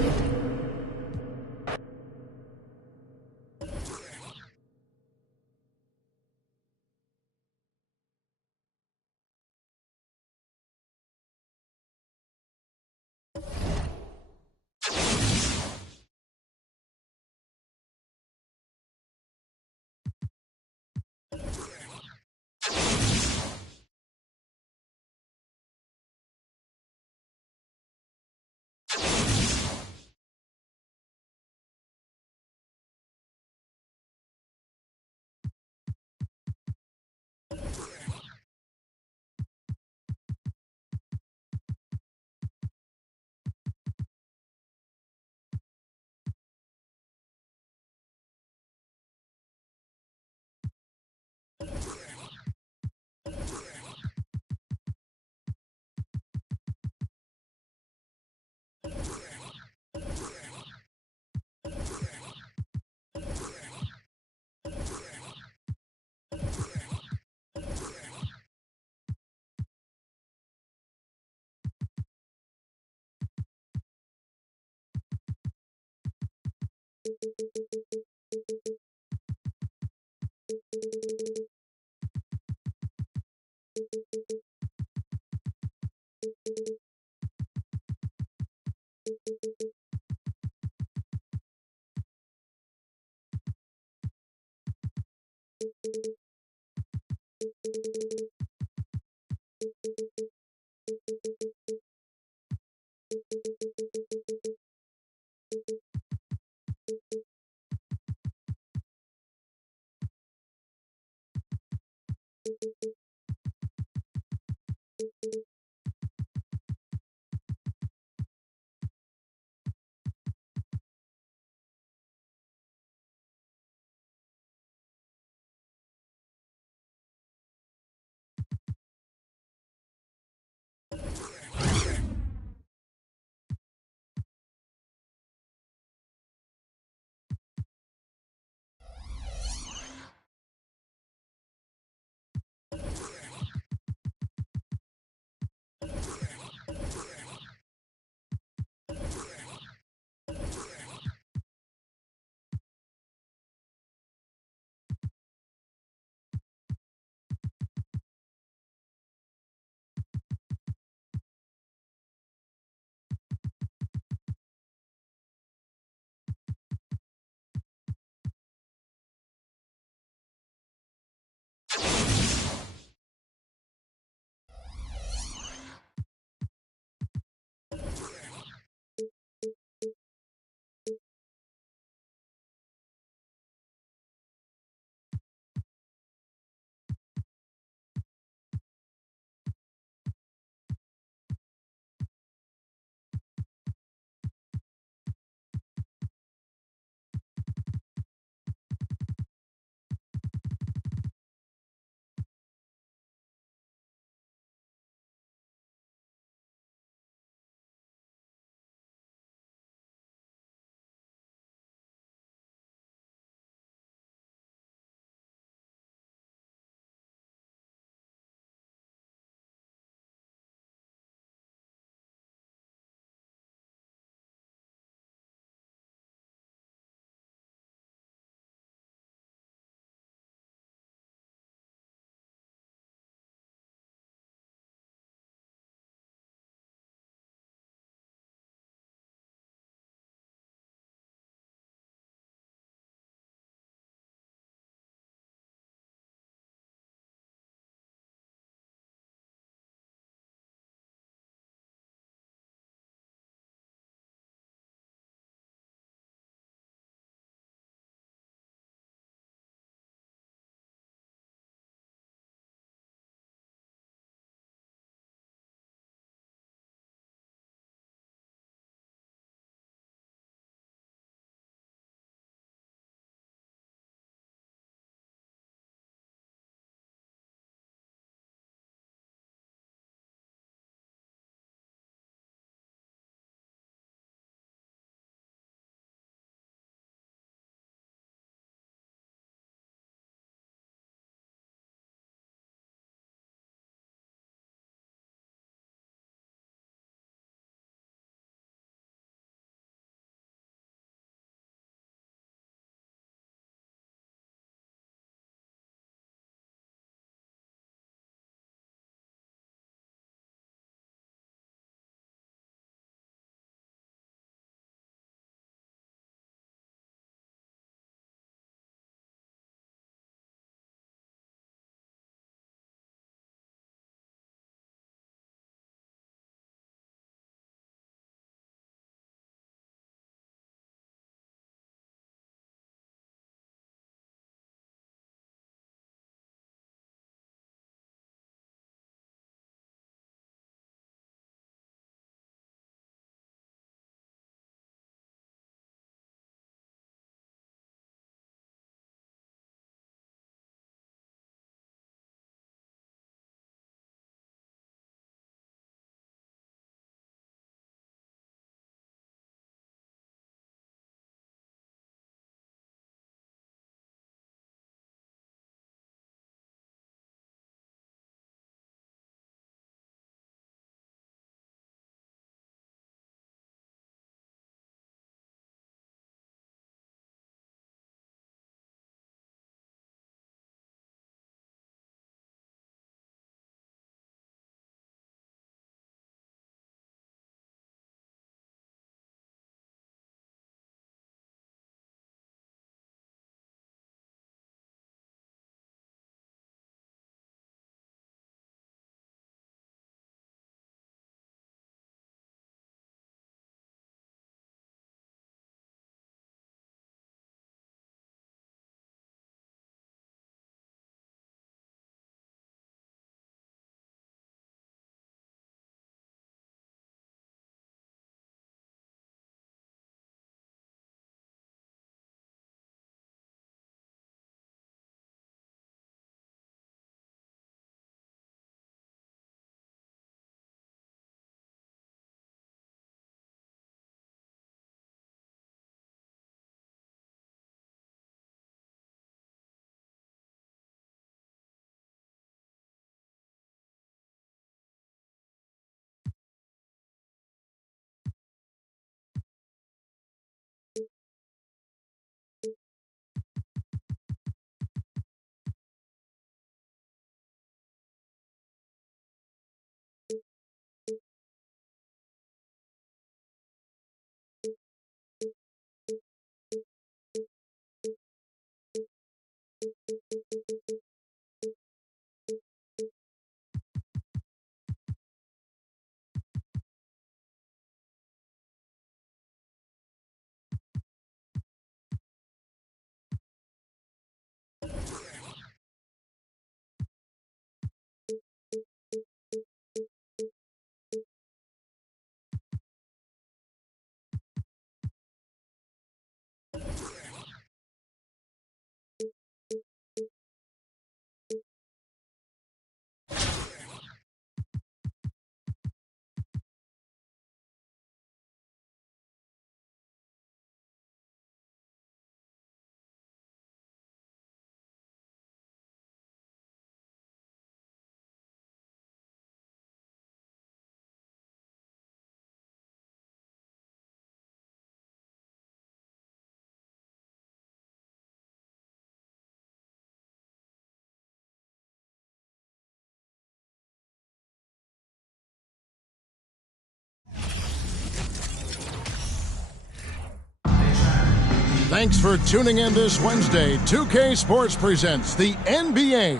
Thanks for tuning in this Wednesday. 2K Sports presents the NBA.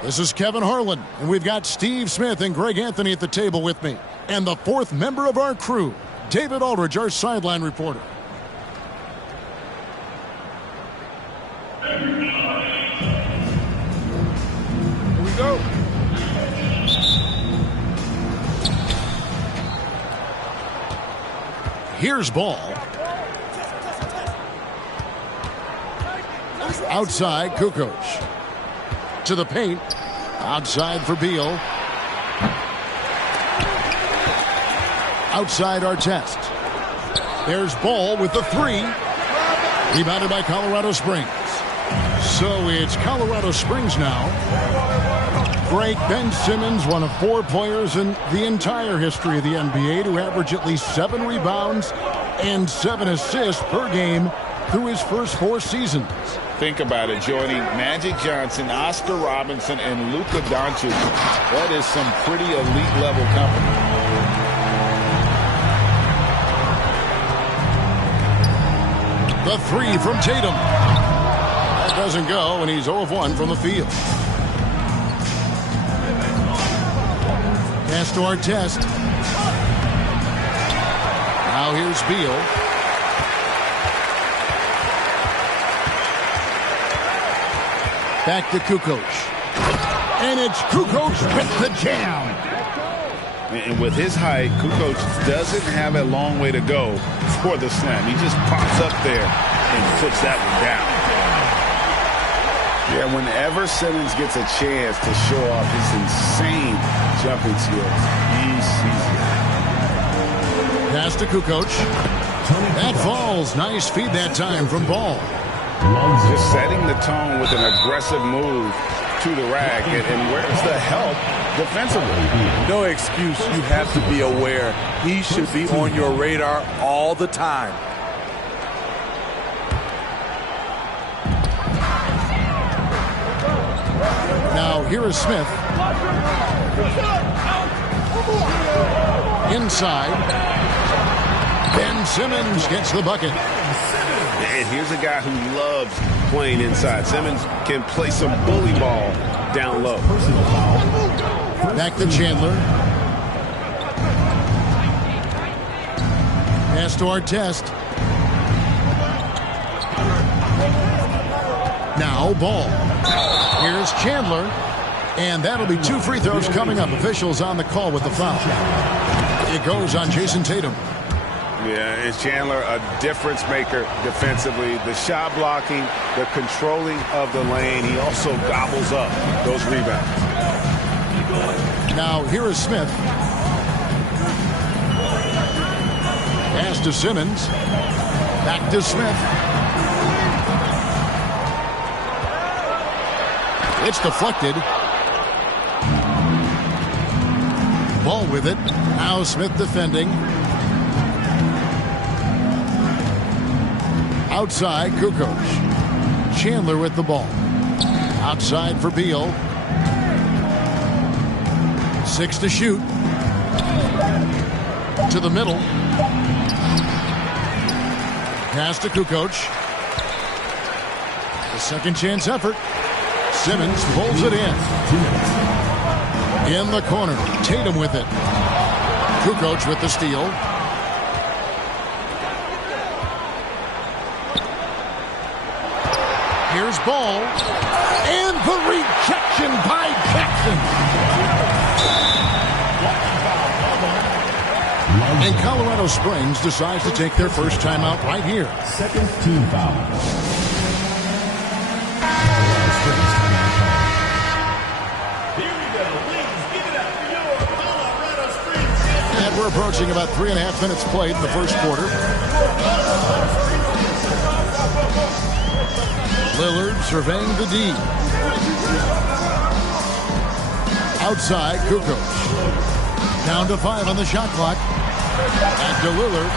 This is Kevin Harlan, and we've got Steve Smith and Greg Anthony at the table with me. And the fourth member of our crew, David Aldridge, our sideline reporter. Here we go. Here's ball. Outside, Kukoc. To the paint. Outside for Beal. Outside Artest. There's Ball with the three. Rebounded by Colorado Springs. So it's Colorado Springs now. Great Ben Simmons, one of 4 players in the entire history of the NBA to average at least 7 rebounds and 7 assists per game through his first 4 seasons. Think about it, joining Magic Johnson, Oscar Robinson, and Luka Doncic. That is some pretty elite level company. The three from Tatum. That doesn't go, and he's 0 of 1 from the field. Pass to Artest. Now here's Beal. Back to Kukoc. And it's Kukoc with the jam. And with his height, Kukoc doesn't have a long way to go for the slam. He just pops up there and puts that one down. Yeah, whenever Simmons gets a chance to show off his insane jumping skills, he sees it. Pass to Kukoc. That falls. Nice feed that time from Ball. Just setting the tone with an aggressive move to the rack. And where's the help defensively? No excuse. You have to be aware. He should be on your radar all the time. Now here is Smith. Inside. Ben Simmons gets the bucket. And here's a guy who loves playing inside. Simmons can play some bully ball down low. Back to Chandler. Pass to Artest. Now Ball. Here's Chandler. And that'll be 2 free throws coming up. Officials on the call with the foul. It goes on Jason Tatum. Yeah, is Chandler a difference maker defensively? The shot blocking, the controlling of the lane. He also gobbles up those rebounds. Now here is Smith. Pass to Simmons. Back to Smith. It's deflected. Ball with it. Now Smith defending. Outside, Kukoc. Chandler with the ball. Outside for Beal. 6 to shoot. To the middle. Pass to Kukoc. The second chance effort. Simmons pulls it in. In the corner. Tatum with it. Kukoc with the steal. Here's Ball. And the rejection by Jackson. And Colorado Springs decides to take their first timeout right here. Second team foul. Colorado Springs timeout. Here we go. Please give it up for your Colorado Springs. And we're approaching about 3.5 minutes played in the first quarter. Lillard surveying the D. Outside, Kukoc. Down to 5 on the shot clock. Back to Lillard.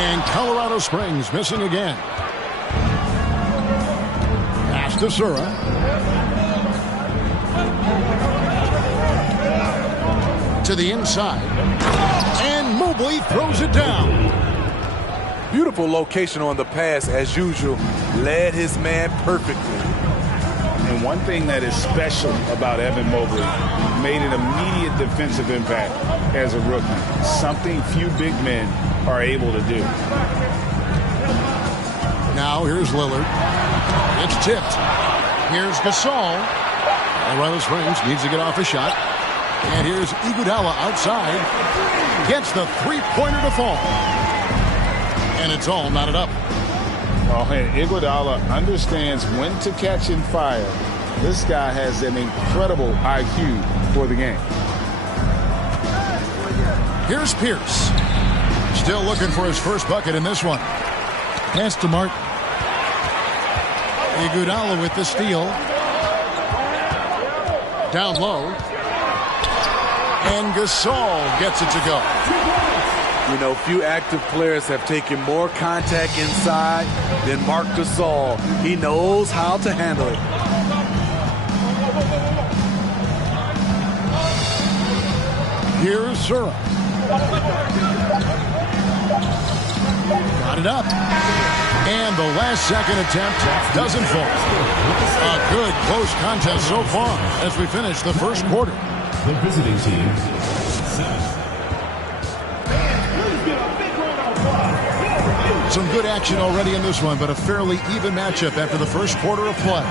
And Colorado Springs missing again. Pass to Sura. To the inside. And Mobley throws it down. Beautiful location on the pass, as usual. Led his man perfectly. And one thing that is special about Evan Mobley, made an immediate defensive impact as a rookie. Something few big men are able to do. Now here's Lillard. It's tipped. Here's Gasol. Colorado Springs needs to get off a shot. And here's Iguodala outside. Gets the three-pointer to fall. And it's all knotted up. Oh, and Iguodala understands when to catch and fire. This guy has an incredible IQ for the game. Here's Pierce. Still looking for his first bucket in this one. Pass to Martin. Iguodala with the steal. Down low. And Gasol gets it to go. You know, few active players have taken more contact inside than Marc Gasol. He knows how to handle it. Here's Zura. Got it up. And the last second attempt doesn't fall. A good close contest so far as we finish the first quarter. The visiting team, 7. Some good action already in this one, but a fairly even matchup after the first quarter of play.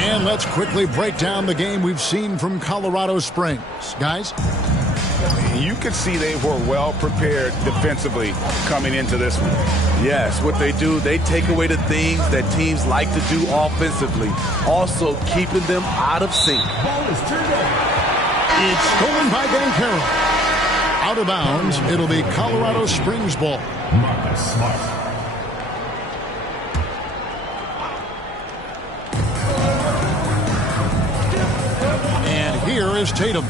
And let's quickly break down the game we've seen from Colorado Springs. Guys? You could see they were well prepared defensively coming into this one. Yes, what they do, they take away the things that teams like to do offensively, also keeping them out of sync. It's stolen by Banchero. Out of bounds, it'll be Colorado Springs ball. Marcus Smart. And here is Tatum.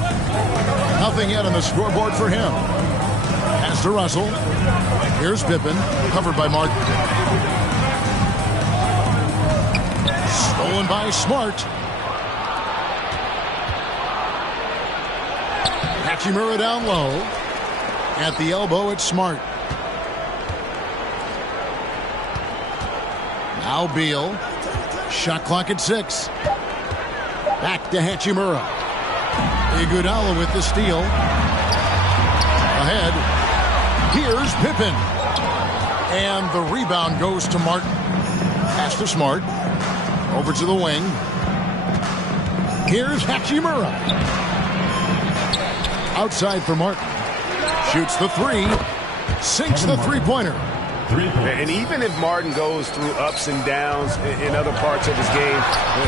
Nothing yet on the scoreboard for him. Pass to Russell. Here's Pippen, covered by Martin. Stolen by Smart. Hachimura down low. At the elbow, it's Smart. Now Beal. Shot clock at 6. Back to Hachimura. Iguodala with the steal. Ahead. Here's Pippen. And the rebound goes to Martin. Pass to Smart. Over to the wing. Here's Hachimura. Outside for Martin. Shoots the three. Sinks the three-pointer. And even if Martin goes through ups and downs in other parts of his game,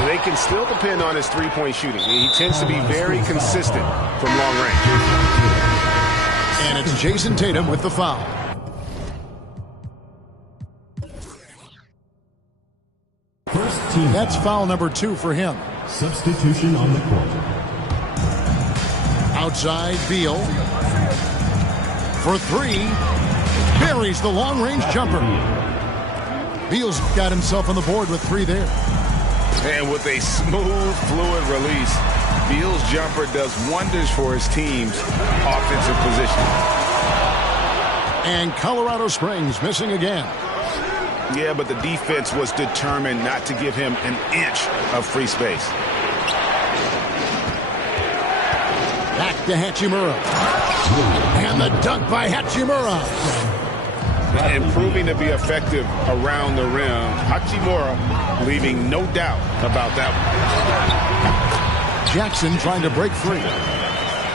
they can still depend on his three-point shooting. He tends to be very consistent from long range. And it's Jason Tatum with the foul. First team. That's foul number 2 for him. Substitution on the court. Outside, Beal. For 3. Buries the long-range jumper. Beal's got himself on the board with 3 there. And with a smooth, fluid release, Beal's jumper does wonders for his team's offensive position. And Colorado Springs missing again. Yeah, but the defense was determined not to give him an inch of free space. Back to Hachimura. And the dunk by Hachimura. And proving to be effective around the rim. Hachimura leaving no doubt about that one. Jackson trying to break free.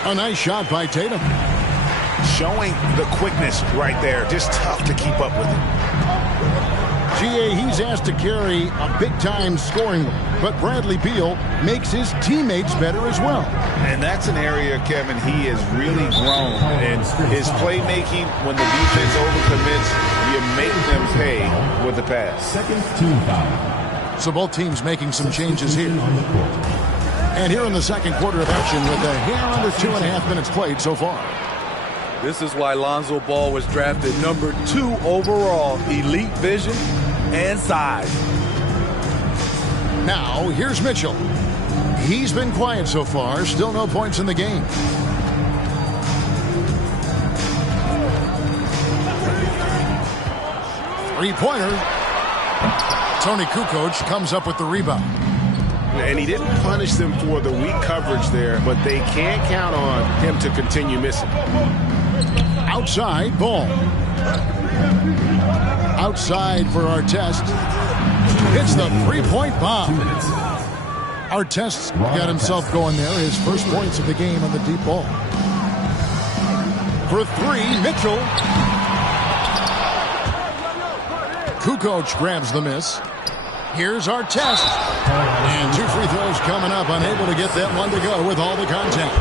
A nice shot by Tatum. Showing the quickness right there. Just tough to keep up with it. GA, he's asked to carry a big-time scoring role, but Bradley Beal makes his teammates better as well. And that's an area, Kevin, he has really grown. And his playmaking, when the defense overcommits, you make them pay with the pass. Second team foul. So both teams making some changes here. And here in the second quarter of action with a hair under 2.5 minutes played so far. This is why Lonzo Ball was drafted number 2 overall. Elite vision and size. Now, here's Mitchell. He's been quiet so far. Still no points in the game. Three-pointer. Tony Kukoc comes up with the rebound. And he didn't punish them for the weak coverage there, but they can't count on him to continue missing. Outside, ball. Outside for Artest. Hits the three-point bomb. Artest got himself going there. His first points of the game on the deep ball. For three, Mitchell. Kukoc grabs the miss. Here's Artest. And 2 free throws coming up. Unable to get that one to go with all the contact.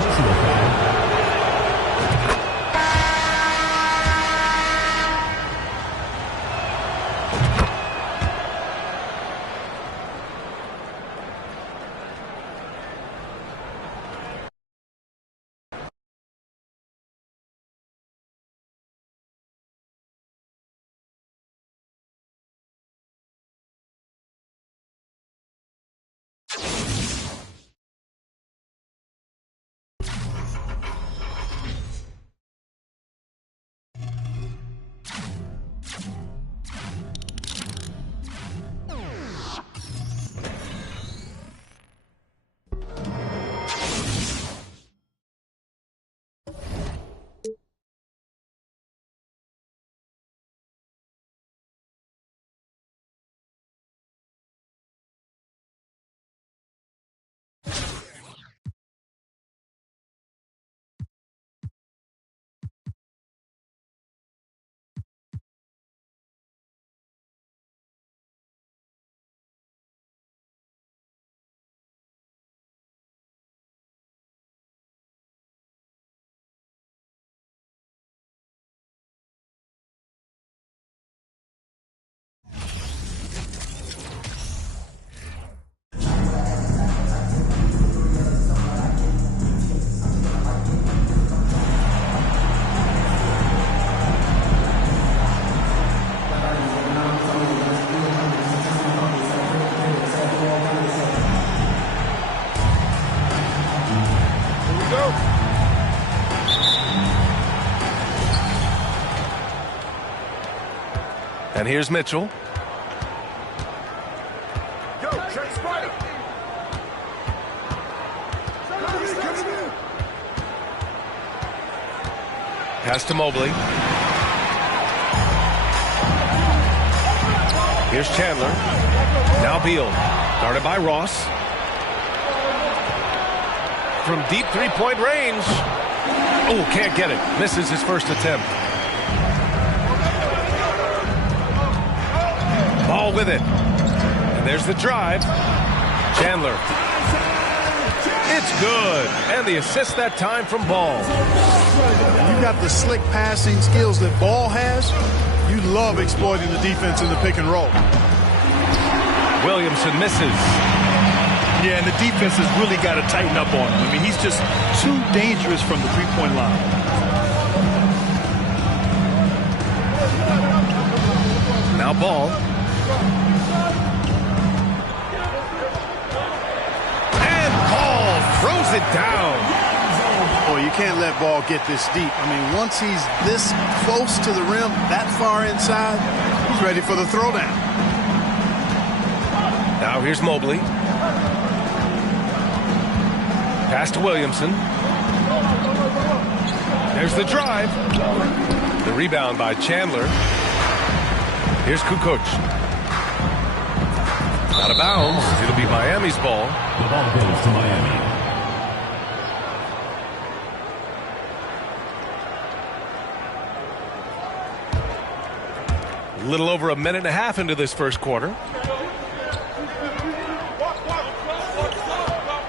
And here's Mitchell. Pass to Mobley. Here's Chandler. Now Beal. Guarded by Ross. From deep three-point range. Oh, can't get it. Misses his first attempt. Ball with it. And there's the drive. Chandler. It's good. And the assist that time from Ball. You got the slick passing skills that Ball has. You love exploiting the defense in the pick and roll. Williamson misses. Yeah, and the defense has really got to tighten up on him. I mean, he's just too dangerous from the three-point line. Now Ball. And Ball throws it down. Boy, you can't let Ball get this deep. I mean, once he's this close to the rim, that far inside, he's ready for the throwdown. Now here's Mobley. Pass to Williamson. There's the drive. The rebound by Chandler. Here's Kukoc. Out of bounds. It'll be Miami's ball. The ball goes to Miami. A little over a minute and a half into this first quarter.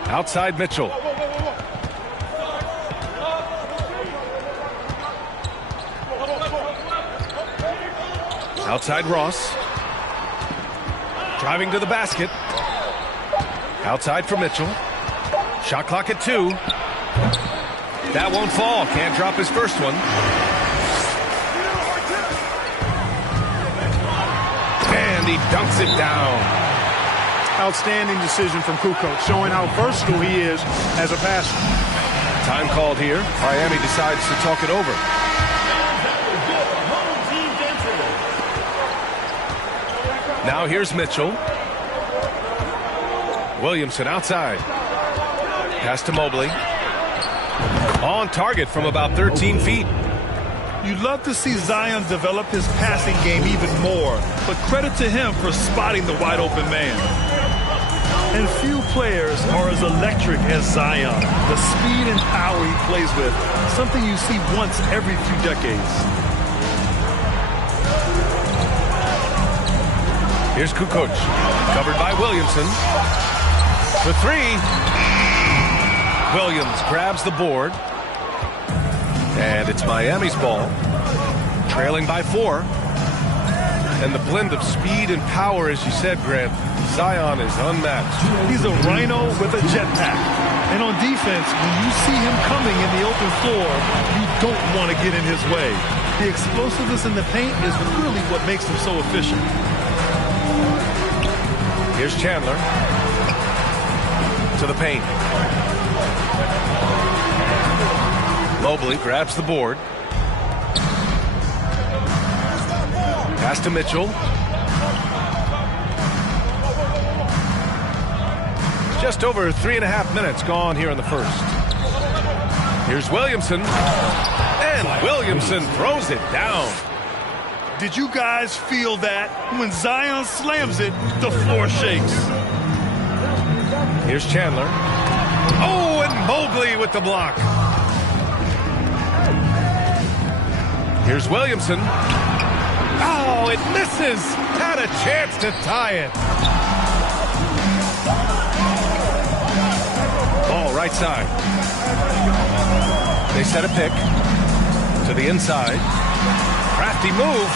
Outside Mitchell. Outside Ross. Driving to the basket. Outside for Mitchell. Shot clock at 2. That won't fall. Can't drop his first one. And he dunks it down. Outstanding decision from Kukoc, showing how versatile he is as a passer. Time called here. Miami decides to talk it over. Now here's Mitchell. Williamson outside. Pass to Mobley. On target from about 13 feet. You'd love to see Zion develop his passing game even more, but credit to him for spotting the wide open man. And few players are as electric as Zion. The speed and power he plays with, something you see once every few decades. Here's Kukoc, covered by Williamson. For three. Williams grabs the board. And it's Miami's ball, trailing by 4. And the blend of speed and power, as you said, Grant, Zion is unmatched. He's a rhino with a jetpack. And on defense, when you see him coming in the open floor, you don't want to get in his way. The explosiveness in the paint is really what makes him so efficient. Here's Chandler to the paint. Mobley grabs the board. Pass to Mitchell. Just over 3.5 minutes gone here in the first. Here's Williamson. And Williamson throws it down. Did you guys feel that? When Zion slams it, the floor shakes. Here's Chandler. Oh, and Mobley with the block. Here's Williamson. Oh, it misses. Had a chance to tie it. Ball right side. They set a pick to the inside. Crafty move.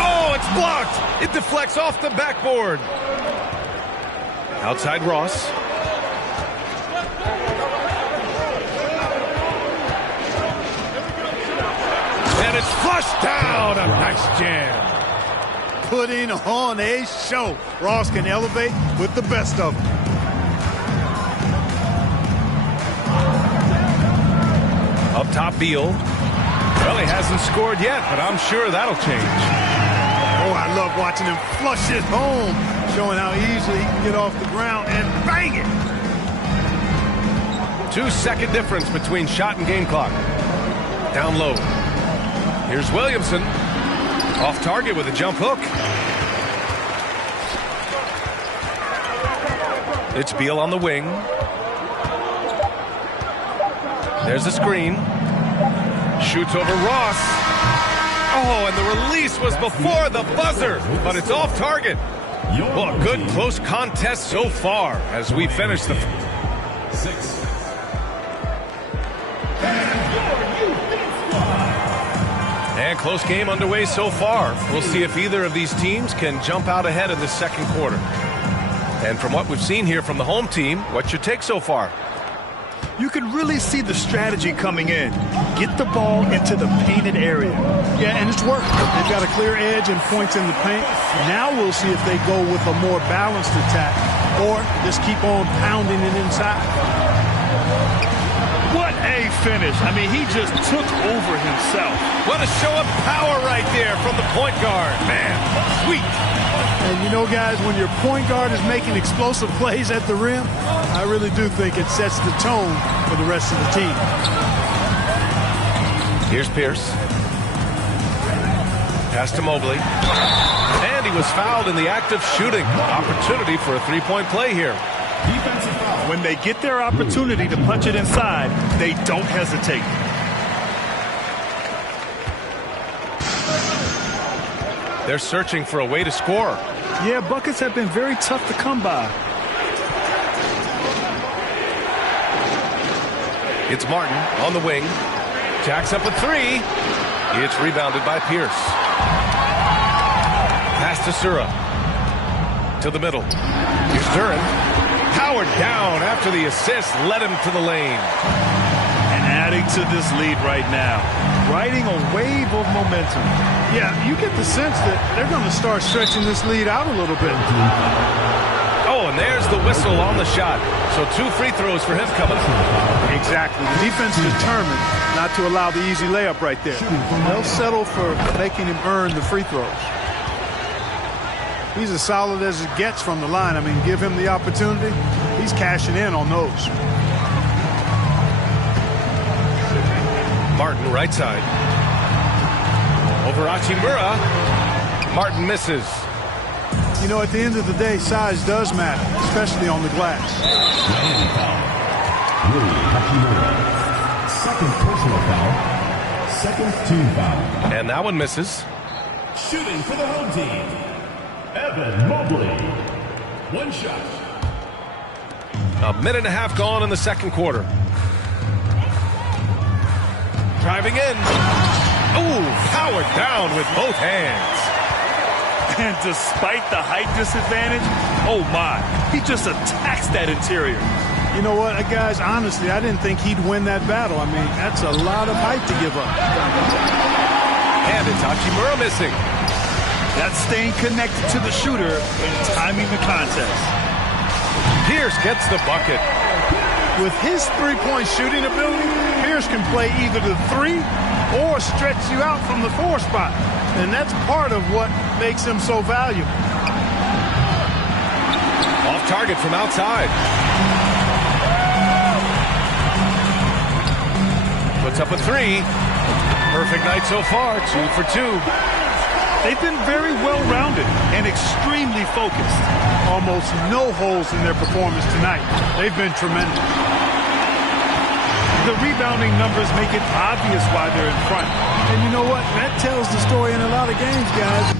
Oh, it's blocked. It deflects off the backboard. Outside Ross. And it's flushed down. A nice jam. Putting on a show. Ross can elevate with the best of them. Up top, Beal. Well, he hasn't scored yet, but I'm sure that'll change. Oh, I love watching him flush it home, showing how easily he can get off the ground and bang it. 2-second difference between shot and game clock. Down low. Here's Williamson. Off target with a jump hook. It's Beal on the wing. There's a screen. Shoots over Ross. Oh, and the release was before the buzzer, but it's off target. Well, a good close contest so far as we finish the... 6. And close game underway so far. We'll see if either of these teams can jump out ahead in the second quarter. And from what we've seen here from the home team, what's your take so far? You can really see the strategy coming in. Get the ball into the painted area. Yeah, and it's working. They've got a clear edge and points in the paint. Now we'll see if they go with a more balanced attack or just keep on pounding it inside. What a finish. I mean, he just took over himself. What a show of power right there from the point guard. Man, sweet. And you know, guys, when your point guard is making explosive plays at the rim, I really do think it sets the tone for the rest of the team. Here's Pierce. Pass to Mobley. And he was fouled in the act of shooting. Opportunity for a three-point play here. Defensive foul. When they get their opportunity to punch it inside, they don't hesitate. They're searching for a way to score. Yeah, buckets have been very tough to come by. It's Martin on the wing. Jacks up a three. It's rebounded by Pierce. Pass to Sura. To the middle. Here's Duran. Powered down after the assist led him to the lane. And adding to this lead right now. Riding a wave of momentum. Yeah, you get the sense that they're going to start stretching this lead out a little bit. Oh, and there's the whistle on the shot. So 2 free throws for him coming up. Exactly. The defense determined not to allow the easy layup right there. They'll settle for making him earn the free throws. He's as solid as it gets from the line. I mean, give him the opportunity. He's cashing in on those. Martin, right side. Over Hachimura. Martin misses. You know, at the end of the day, size does matter, especially on the glass. Second personal foul. Second team foul. And that one misses. Shooting for the home team, Evan Mobley. One shot. A minute and a half gone in the second quarter. Driving in. Ooh, powered down with both hands. And despite the height disadvantage, oh my, he just attacks that interior. You know what, guys, honestly, I didn't think he'd win that battle. I mean, that's a lot of height to give up. And it's Hachimura missing. That's staying connected to the shooter and timing the contest. Pierce gets the bucket. With his three-point shooting ability, Pierce can play either the 3 or stretch you out from the 4 spot. And that's part of what makes him so valuable. Off target from outside. Puts up a 3. Perfect night so far, 2 for 2. They've been very well-rounded and extremely focused. Almost no holes in their performance tonight. They've been tremendous. The rebounding numbers make it obvious why they're in front. And you know what? That tells the story in a lot of games, guys.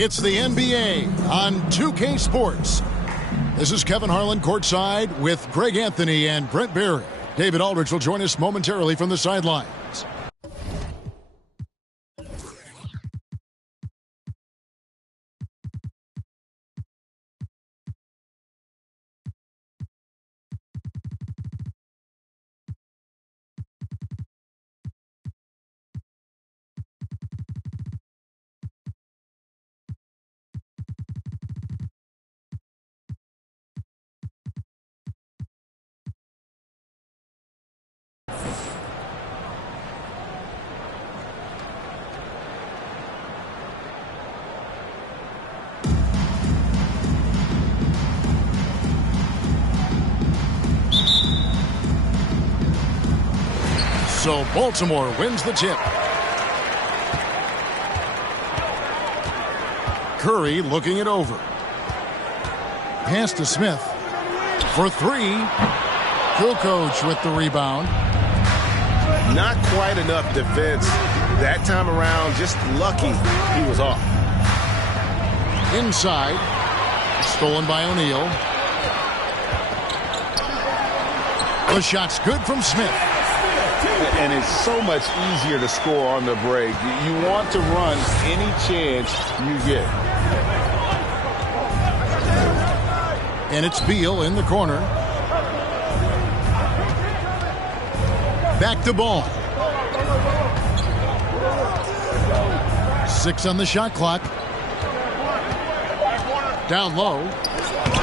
It's the NBA on 2K Sports. This is Kevin Harlan courtside with Greg Anthony and Brent Barry. David Aldridge will join us momentarily from the sidelines. So Baltimore wins the tip. Curry looking it over. Pass to Smith. For three. Kukoc with the rebound. Not quite enough defense that time around. Just lucky he was off. Inside. Stolen by O'Neal. The shot's good from Smith. And it's so much easier to score on the break. You want to run any chance you get. And it's Beal in the corner. Back to Ball. 6 on the shot clock. Down low.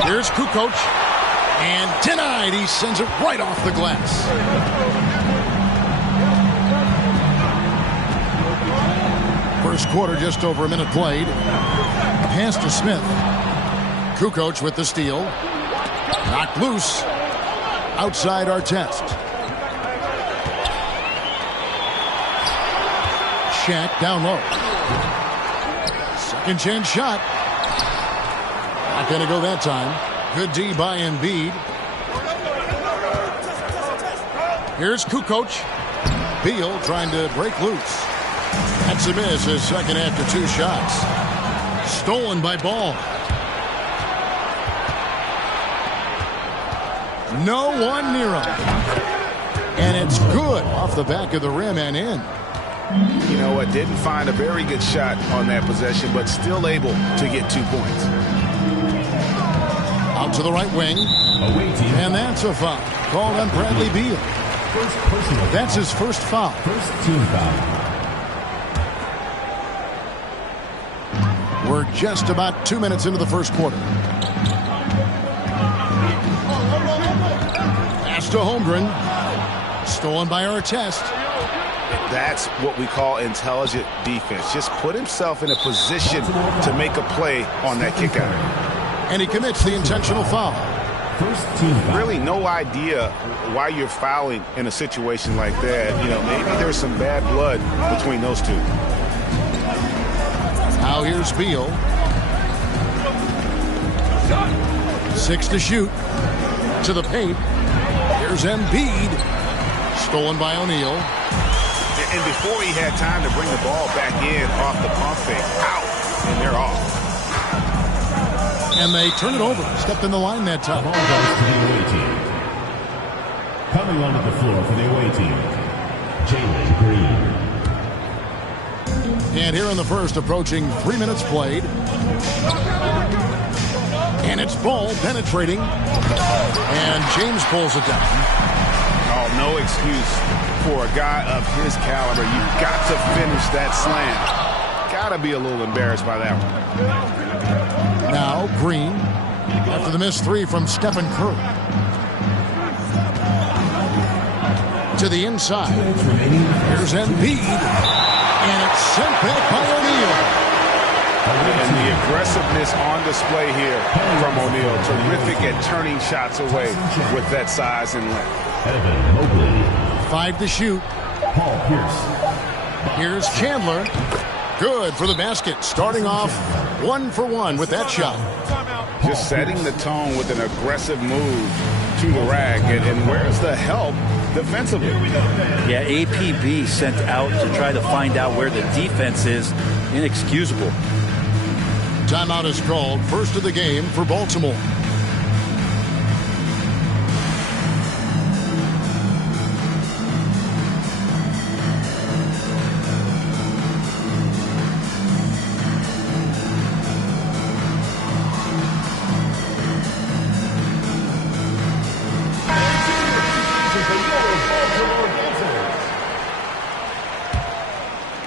Here's Kukoc. And denied. He sends it right off the glass. First quarter, just over a minute played. Pass to Smith. Kukoc with the steal. Knocked loose. Outside Artest. Shaq down low. Second chance shot. Not going to go that time. Good D by Embiid. Here's Kukoc. Beal trying to break loose. That's a miss, his second after 2 shots. Stolen by Ball. No one near him. And it's good off the back of the rim and in. You know what? Didn't find a very good shot on that possession, but still able to get 2 points. Out to the right wing. And that's a foul. Called on Bradley Beal. That's his first foul. First team foul. We're just about 2 minutes into the first quarter. Pass to Holmgren. Stolen by Artest. That's what we call intelligent defense. Just put himself in a position to make a play on that kick out. And he commits the intentional foul. First team foul. Really no idea why you're fouling in a situation like that. You know, maybe there's some bad blood between those two. Now here's Beal. 6 to shoot. To the paint. Here's Embiid. Stolen by O'Neal. And before he had time to bring the ball back in off the pump fake, out, and they're off. And they turn it over. Stepped in the line that time. Ball goes to the away team. Coming onto the floor for the away team, Jalen Green. And here in the first, approaching 3 minutes played. And it's ball penetrating. And James pulls it down. Oh, no excuse for a guy of his caliber. You've got to finish that slam. Got to be a little embarrassed by that one. Now Green, after the missed 3 from Stephen Curry. To the inside. Here's Embiid. And it's sent back by O'Neal. And the aggressiveness on display here from O'Neal. Terrific at turning shots away with that size and length. 5 to shoot. Paul Pierce. Here's Chandler. Good for the basket. Starting off 1 for 1 with that shot. Just setting the tone with an aggressive move to the rack. And where's the help defensively? Yeah, APB sent out to try to find out where the defense is. Inexcusable. Timeout is called. First of the game for Baltimore.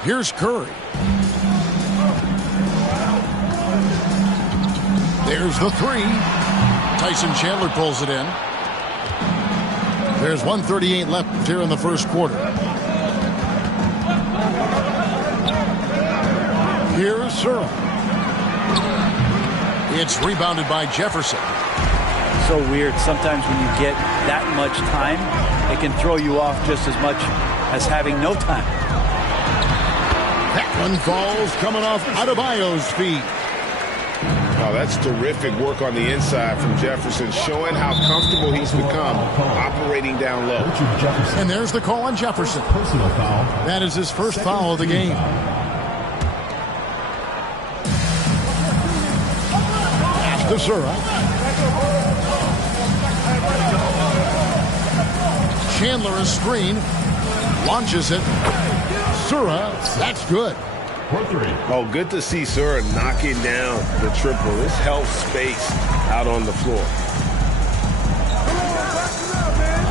Here's Curry. There's the 3. Tyson Chandler pulls it in. There's 1:38 left here in the first quarter. Here's Surra. It's rebounded by Jefferson. So weird. Sometimes when you get that much time, it can throw you off just as much as having no time. That one falls coming off Adebayo's feet. Oh, that's terrific work on the inside from Jefferson, showing how comfortable he's become operating down low. And there's the call on Jefferson. Personal foul. That is his first foul of the game. Pass to Surra. Chandler a screen. Launches it. Surra, that's good. Oh, good to see Surra knocking down the triple. This helps space out on the floor.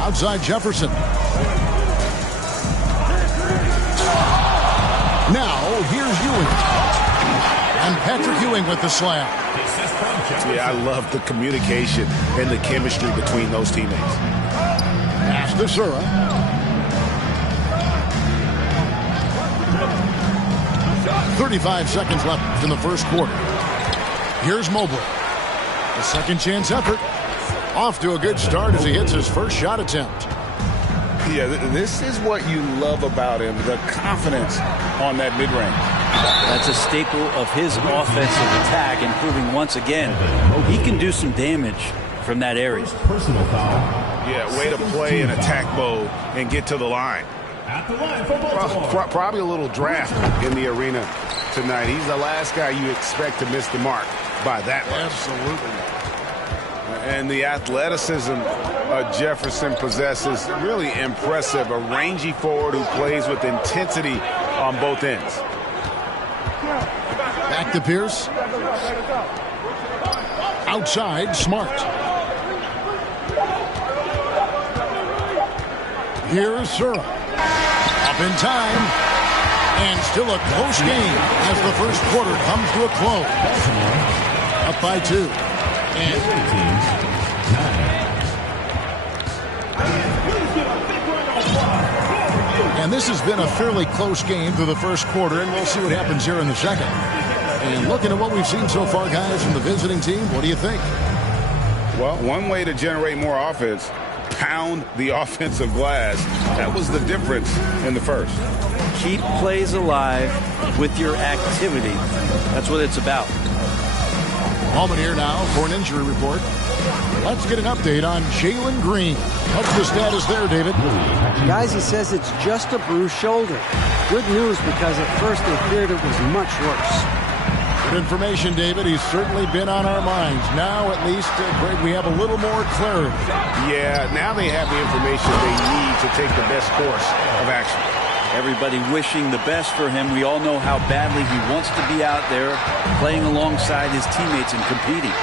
Outside Jefferson. Now, here's Ewing. And Patrick Ewing with the slam. Yeah, I love the communication and the chemistry between those teammates. Pass to Surra. 35 seconds left in the first quarter. Here's Mobley. A second chance effort. Off to a good start as he hits his first shot attempt. Yeah, this is what you love about him, the confidence on that mid-range. That's a staple of his offensive attack, and proving once again he can do some damage from that area. Personal foul. Yeah, way to play in attack mode and get to the line. At the line for Baltimore. Probably a little draft in the arena tonight. He's the last guy you expect to miss the mark by that much. Absolutely. And the athleticism Jefferson possesses, really impressive. A rangy forward who plays with intensity on both ends. Back to Pierce. Outside, Smart. Here's Surra. Up in time. And still a close game as the first quarter comes to a close. Up by 2. And this has been a fairly close game through the first quarter, and we'll see what happens here in the second. And looking at what we've seen so far, guys, from the visiting team, what do you think? Well, one way to generate more offense, pound the offensive glass. That was the difference in the first. Keep plays alive with your activity. That's what it's about. Moment here now for an injury report. Let's get an update on Jalen Green. What's the status there, David? Guys, he says it's just a bruised shoulder. Good news, because at first they feared it was much worse. Good information, David. He's certainly been on our minds. Now, at least, Greg, we have a little more clarity. Yeah, now they have the information they need to take the best course of action. Everybody wishing the best for him. We all know how badly he wants to be out there playing alongside his teammates and competing.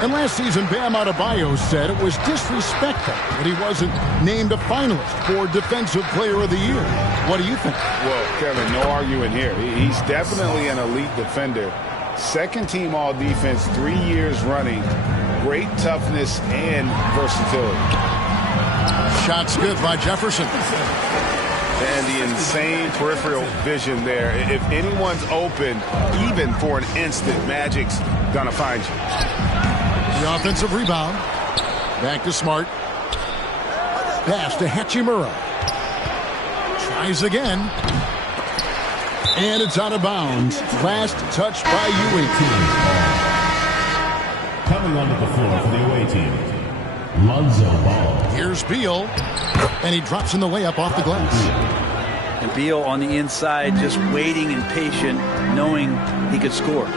And last season, Bam Adebayo said it was disrespectful that he wasn't named a finalist for Defensive Player of the Year. What do you think? Well, Kevin, no arguing here. He's definitely an elite defender. Second team all-defense 3 years running. Great toughness and versatility. Shots good by Jefferson. And the insane peripheral vision there. If anyone's open, even for an instant, Magic's gonna find you. The offensive rebound. Back to Smart. Pass to Hachimura. Tries again. And it's out of bounds. Last touch by Ewing. Coming onto the floor for the away team, Lonzo Ball. Here's Beal. And he drops in the layup off the glass. And Beal on the inside, just waiting and patient, knowing he could score.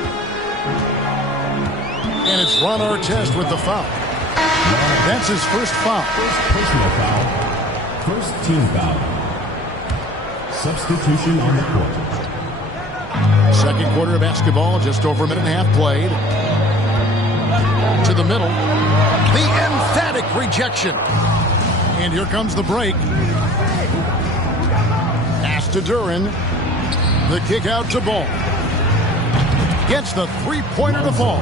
And it's Ron Artest with the foul. That's his first foul. First personal foul. First team foul. Substitution on the court. Second quarter of basketball, just over a minute and a half played. To the middle. The emphatic rejection. And here comes the break. Pass to Duran. The kick out to Ball. Gets the three-pointer to fall.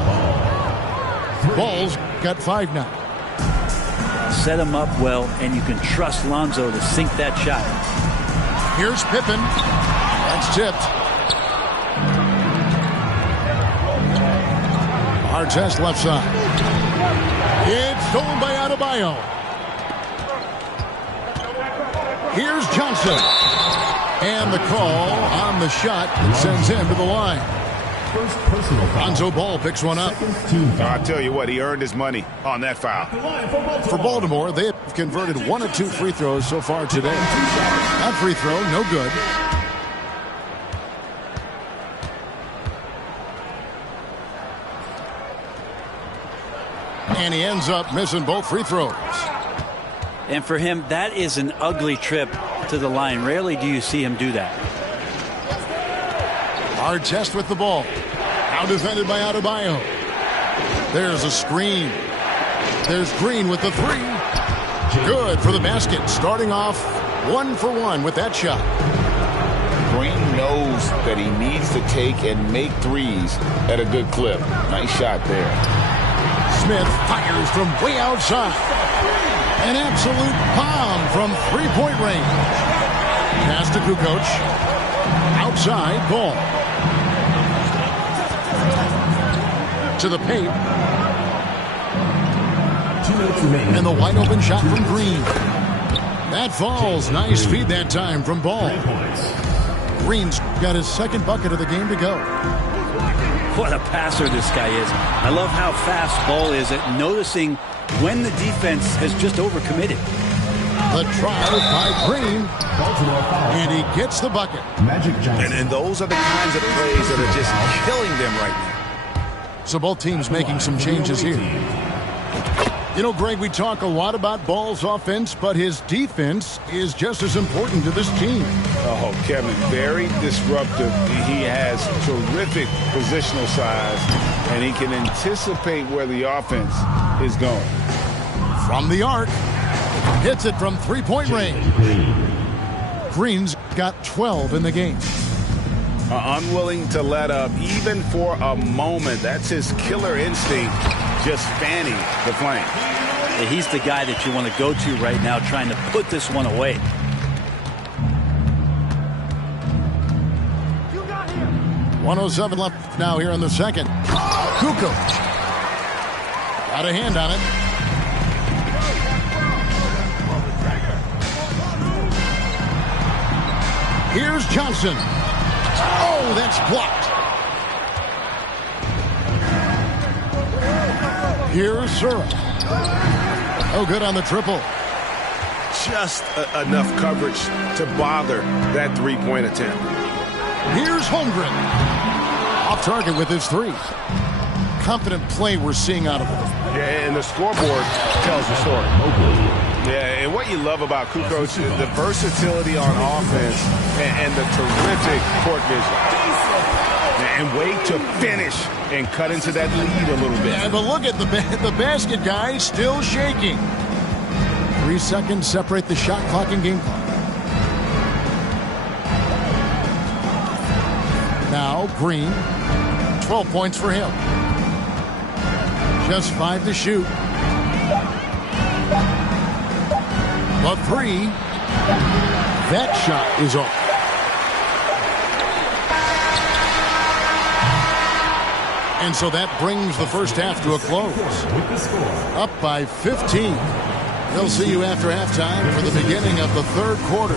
Ball's got 5 now. Set him up well, and you can trust Lonzo to sink that shot. Here's Pippen. That's tipped. Artest left side. It's stolen by Adebayo. Here's Johnson. And the call on the shot that sends him to the line. First personal foul. Lonzo Ball picks one up. I'll tell you what, he earned his money on that foul. For Baltimore, they have converted 1 of 2 free throws so far today. That free throw, no good. And he ends up missing both free throws. And for him, that is an ugly trip to the line. Rarely do you see him do that. Artest with the ball. Now defended by Adebayo. There's a screen. There's Green with the 3. Good for the basket. Starting off 1 for 1 with that shot. Green knows that he needs to take and make threes at a good clip. Nice shot there. Smith fires from way outside. An absolute bomb from three-point range. Pass to Kukoc. Outside, Ball. To the paint. 2 minutes remaining. And the wide open shot from Green. That falls. Nice feed that time from Ball. Green's got his second bucket of the game to go. What a passer this guy is. I love how fast Ball is at noticing when the defense has just overcommitted. The drive by Green. And he gets the bucket. Magic Johnson. And those are the kinds of plays that are just killing them right now. So both teams making some changes here. You know, Greg, we talk a lot about Ball's offense, but his defense is just as important to this team. Oh, Kevin, very disruptive. He has terrific positional size, and he can anticipate where the offense is going. From the arc, hits it from three-point range. Green's got 12 in the game. Unwilling to let up even for a moment. That's his killer instinct, just fanning the flame. He's the guy that you want to go to right now, trying to put this one away. You got him. 1:07 left now here in the second. Kukoc got a hand on it. Here's Johnson. Oh, that's blocked. Here's Sura. Oh, good on the triple. Just enough coverage to bother that three-point attempt. Here's Holmgren. Off target with his three. Confident play we're seeing out of him. Yeah, and the scoreboard tells the story. Yeah, and what you love about Kukoc is the versatility on offense and the terrific court vision. And way to finish and cut into that lead a little bit. Yeah, but look at the basket guy still shaking. 3 seconds separate the shot clock and game clock. Now Green, 12 points for him. Just 5 to shoot. The three, that shot is off. And so that brings the first half to a close. Up by 15. They'll see you after halftime for the beginning of the third quarter.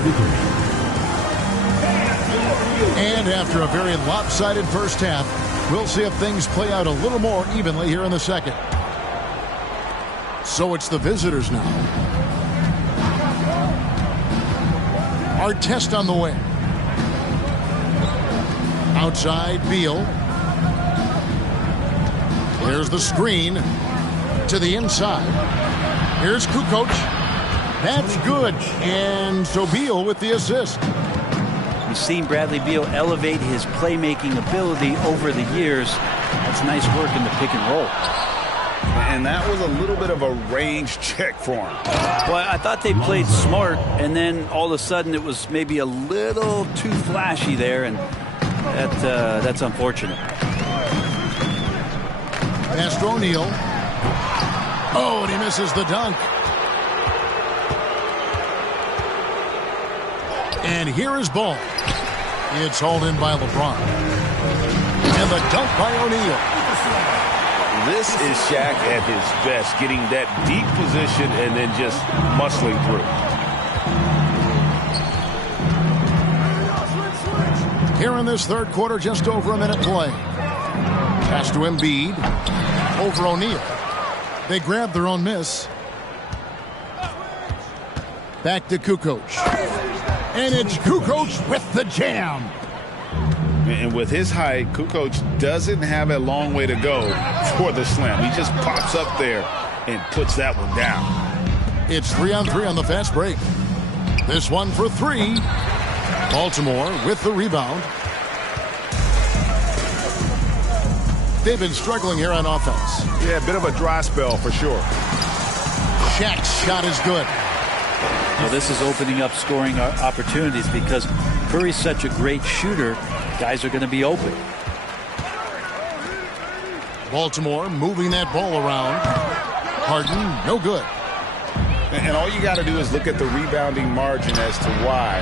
And after a very lopsided first half, we'll see if things play out a little more evenly here in the second. So it's the visitors now. Our test on the way. Outside, Beal. There's the screen to the inside. Here's Kukoc. That's good. And so Beal with the assist. We've seen Bradley Beal elevate his playmaking ability over the years. That's nice work in the pick and roll. And that was a little bit of a range check for him. Well, I thought they played smart, and then all of a sudden it was maybe a little too flashy there, and that's unfortunate. Pass to O'Neal. Oh, and he misses the dunk. And here is Ball. It's hauled in by LeBron. And the dunk by O'Neal. This is Shaq at his best, getting that deep position and then just muscling through. Here in this third quarter, just over a minute play. Pass to Embiid. Over O'Neal. They grab their own miss. Back to Kukoc. And it's Kukoc with the jam. And with his height, Kukoc doesn't have a long way to go for the slam. He just pops up there and puts that one down. It's 3-on-3 on the fast break. This one for three. Baltimore with the rebound. They've been struggling here on offense. Yeah, a bit of a dry spell for sure. Shaq's shot is good. Well, this is opening up scoring opportunities because Curry's such a great shooter. Guys are going to be open. Baltimore moving that ball around. Harden, no good. And all you got to do is look at the rebounding margin as to why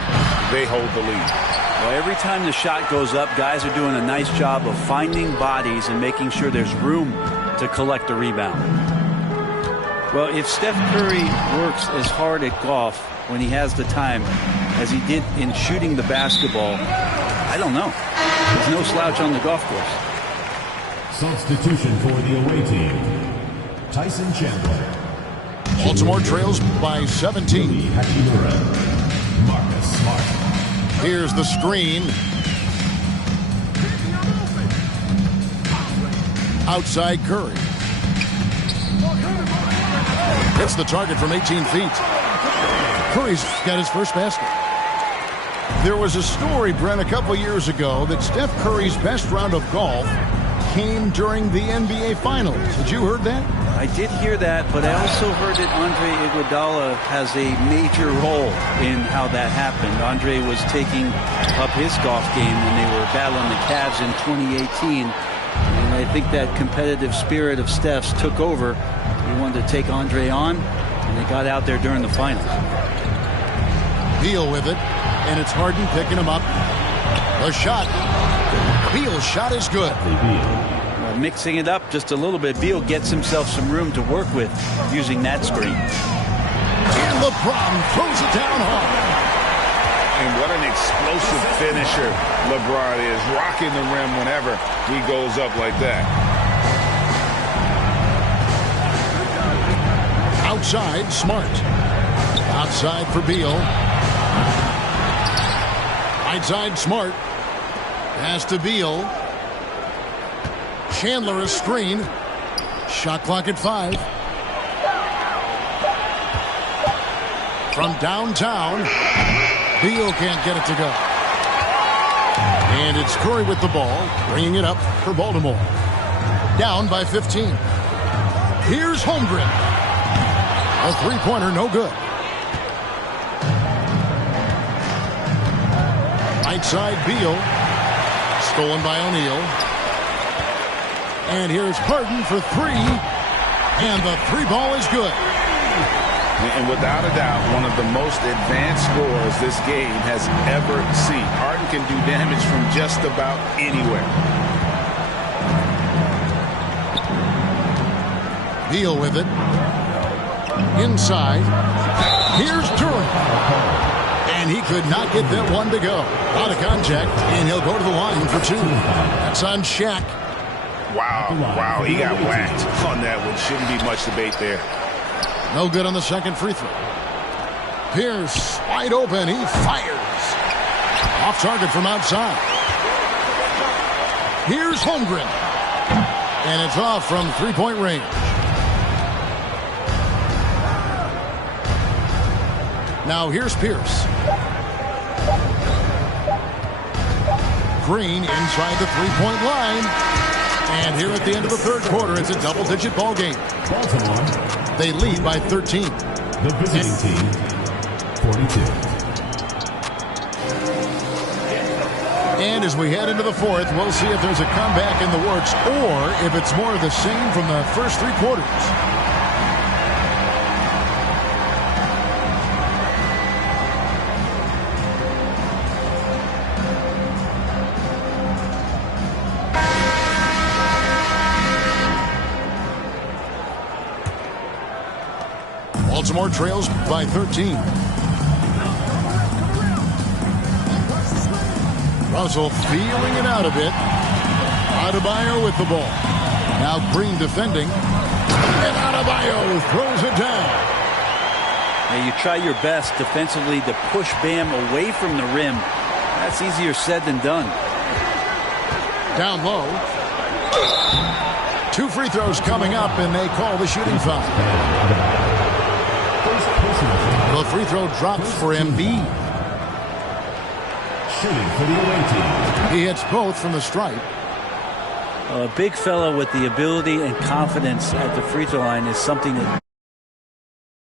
they hold the lead. Well, every time the shot goes up, guys are doing a nice job of finding bodies and making sure there's room to collect the rebound. Well, if Steph Curry works as hard at golf when he has the time as he did in shooting the basketball, I don't know. There's no slouch on the golf course. Substitution for the away team. Tyson Chandler. Baltimore trails by 17. Marcus Smart. Here's the screen. Outside Curry. Hits the target from 18 feet. Curry's got his first basket. There was a story, Brent, a couple years ago that Steph Curry's best round of golf came during the NBA Finals. Had you heard that? I did hear that, but I also heard that Andre Iguodala has a major role in how that happened. Andre was taking up his golf game when they were battling the Cavs in 2018. And I think that competitive spirit of Steph's took over. He wanted to take Andre on, and they got out there during the finals. Beal with it, and it's Harden picking him up. A shot. Beal's shot is good. Mixing it up just a little bit, Beal gets himself some room to work with using that screen. And LeBron throws it down hard. And what an explosive finisher LeBron is, rocking the rim whenever he goes up like that. Outside, Smart. Outside for Beal. Outside, Smart. Pass to Beal. Chandler a screen. Shot clock at 5. From downtown, Beal can't get it to go. And it's Curry with the ball, bringing it up for Baltimore. Down by 15. Here's Holmgren. A three-pointer, no good. Right side, Beal. Stolen by O'Neal. And here's Harden for 3. And the 3 ball is good. And without a doubt, one of the most advanced scorers this game has ever seen. Harden can do damage from just about anywhere. Beal with it. Inside. Here's Durant. And he could not get that one to go. Out of contact, and he'll go to the line for 2. That's on Shaq. Wow, he got whacked on that one. Shouldn't be much debate there. No good on the second free throw. Pierce, wide open, he fires. Off target from outside. Here's Holmgren. And it's off from three-point range. Now here's Pierce. Green inside the three-point line. And here at the end of the third quarter, it's a double-digit ball game. Baltimore. They lead by 13. The visiting team, 42. And as we head into the fourth, we'll see if there's a comeback in the works or if it's more of the same from the first 3 quarters. Baltimore trails by 13. Russell feeling it out a bit. Adebayo with the ball. Now Green defending. And Adebayo throws it down. Now you try your best defensively to push Bam away from the rim. That's easier said than done. Down low. 2 free throws coming up, and they call the shooting foul. The free throw drops for Embiid. Shooting for the away team. He hits both from the stripe. A big fella with the ability and confidence at the free throw line is something that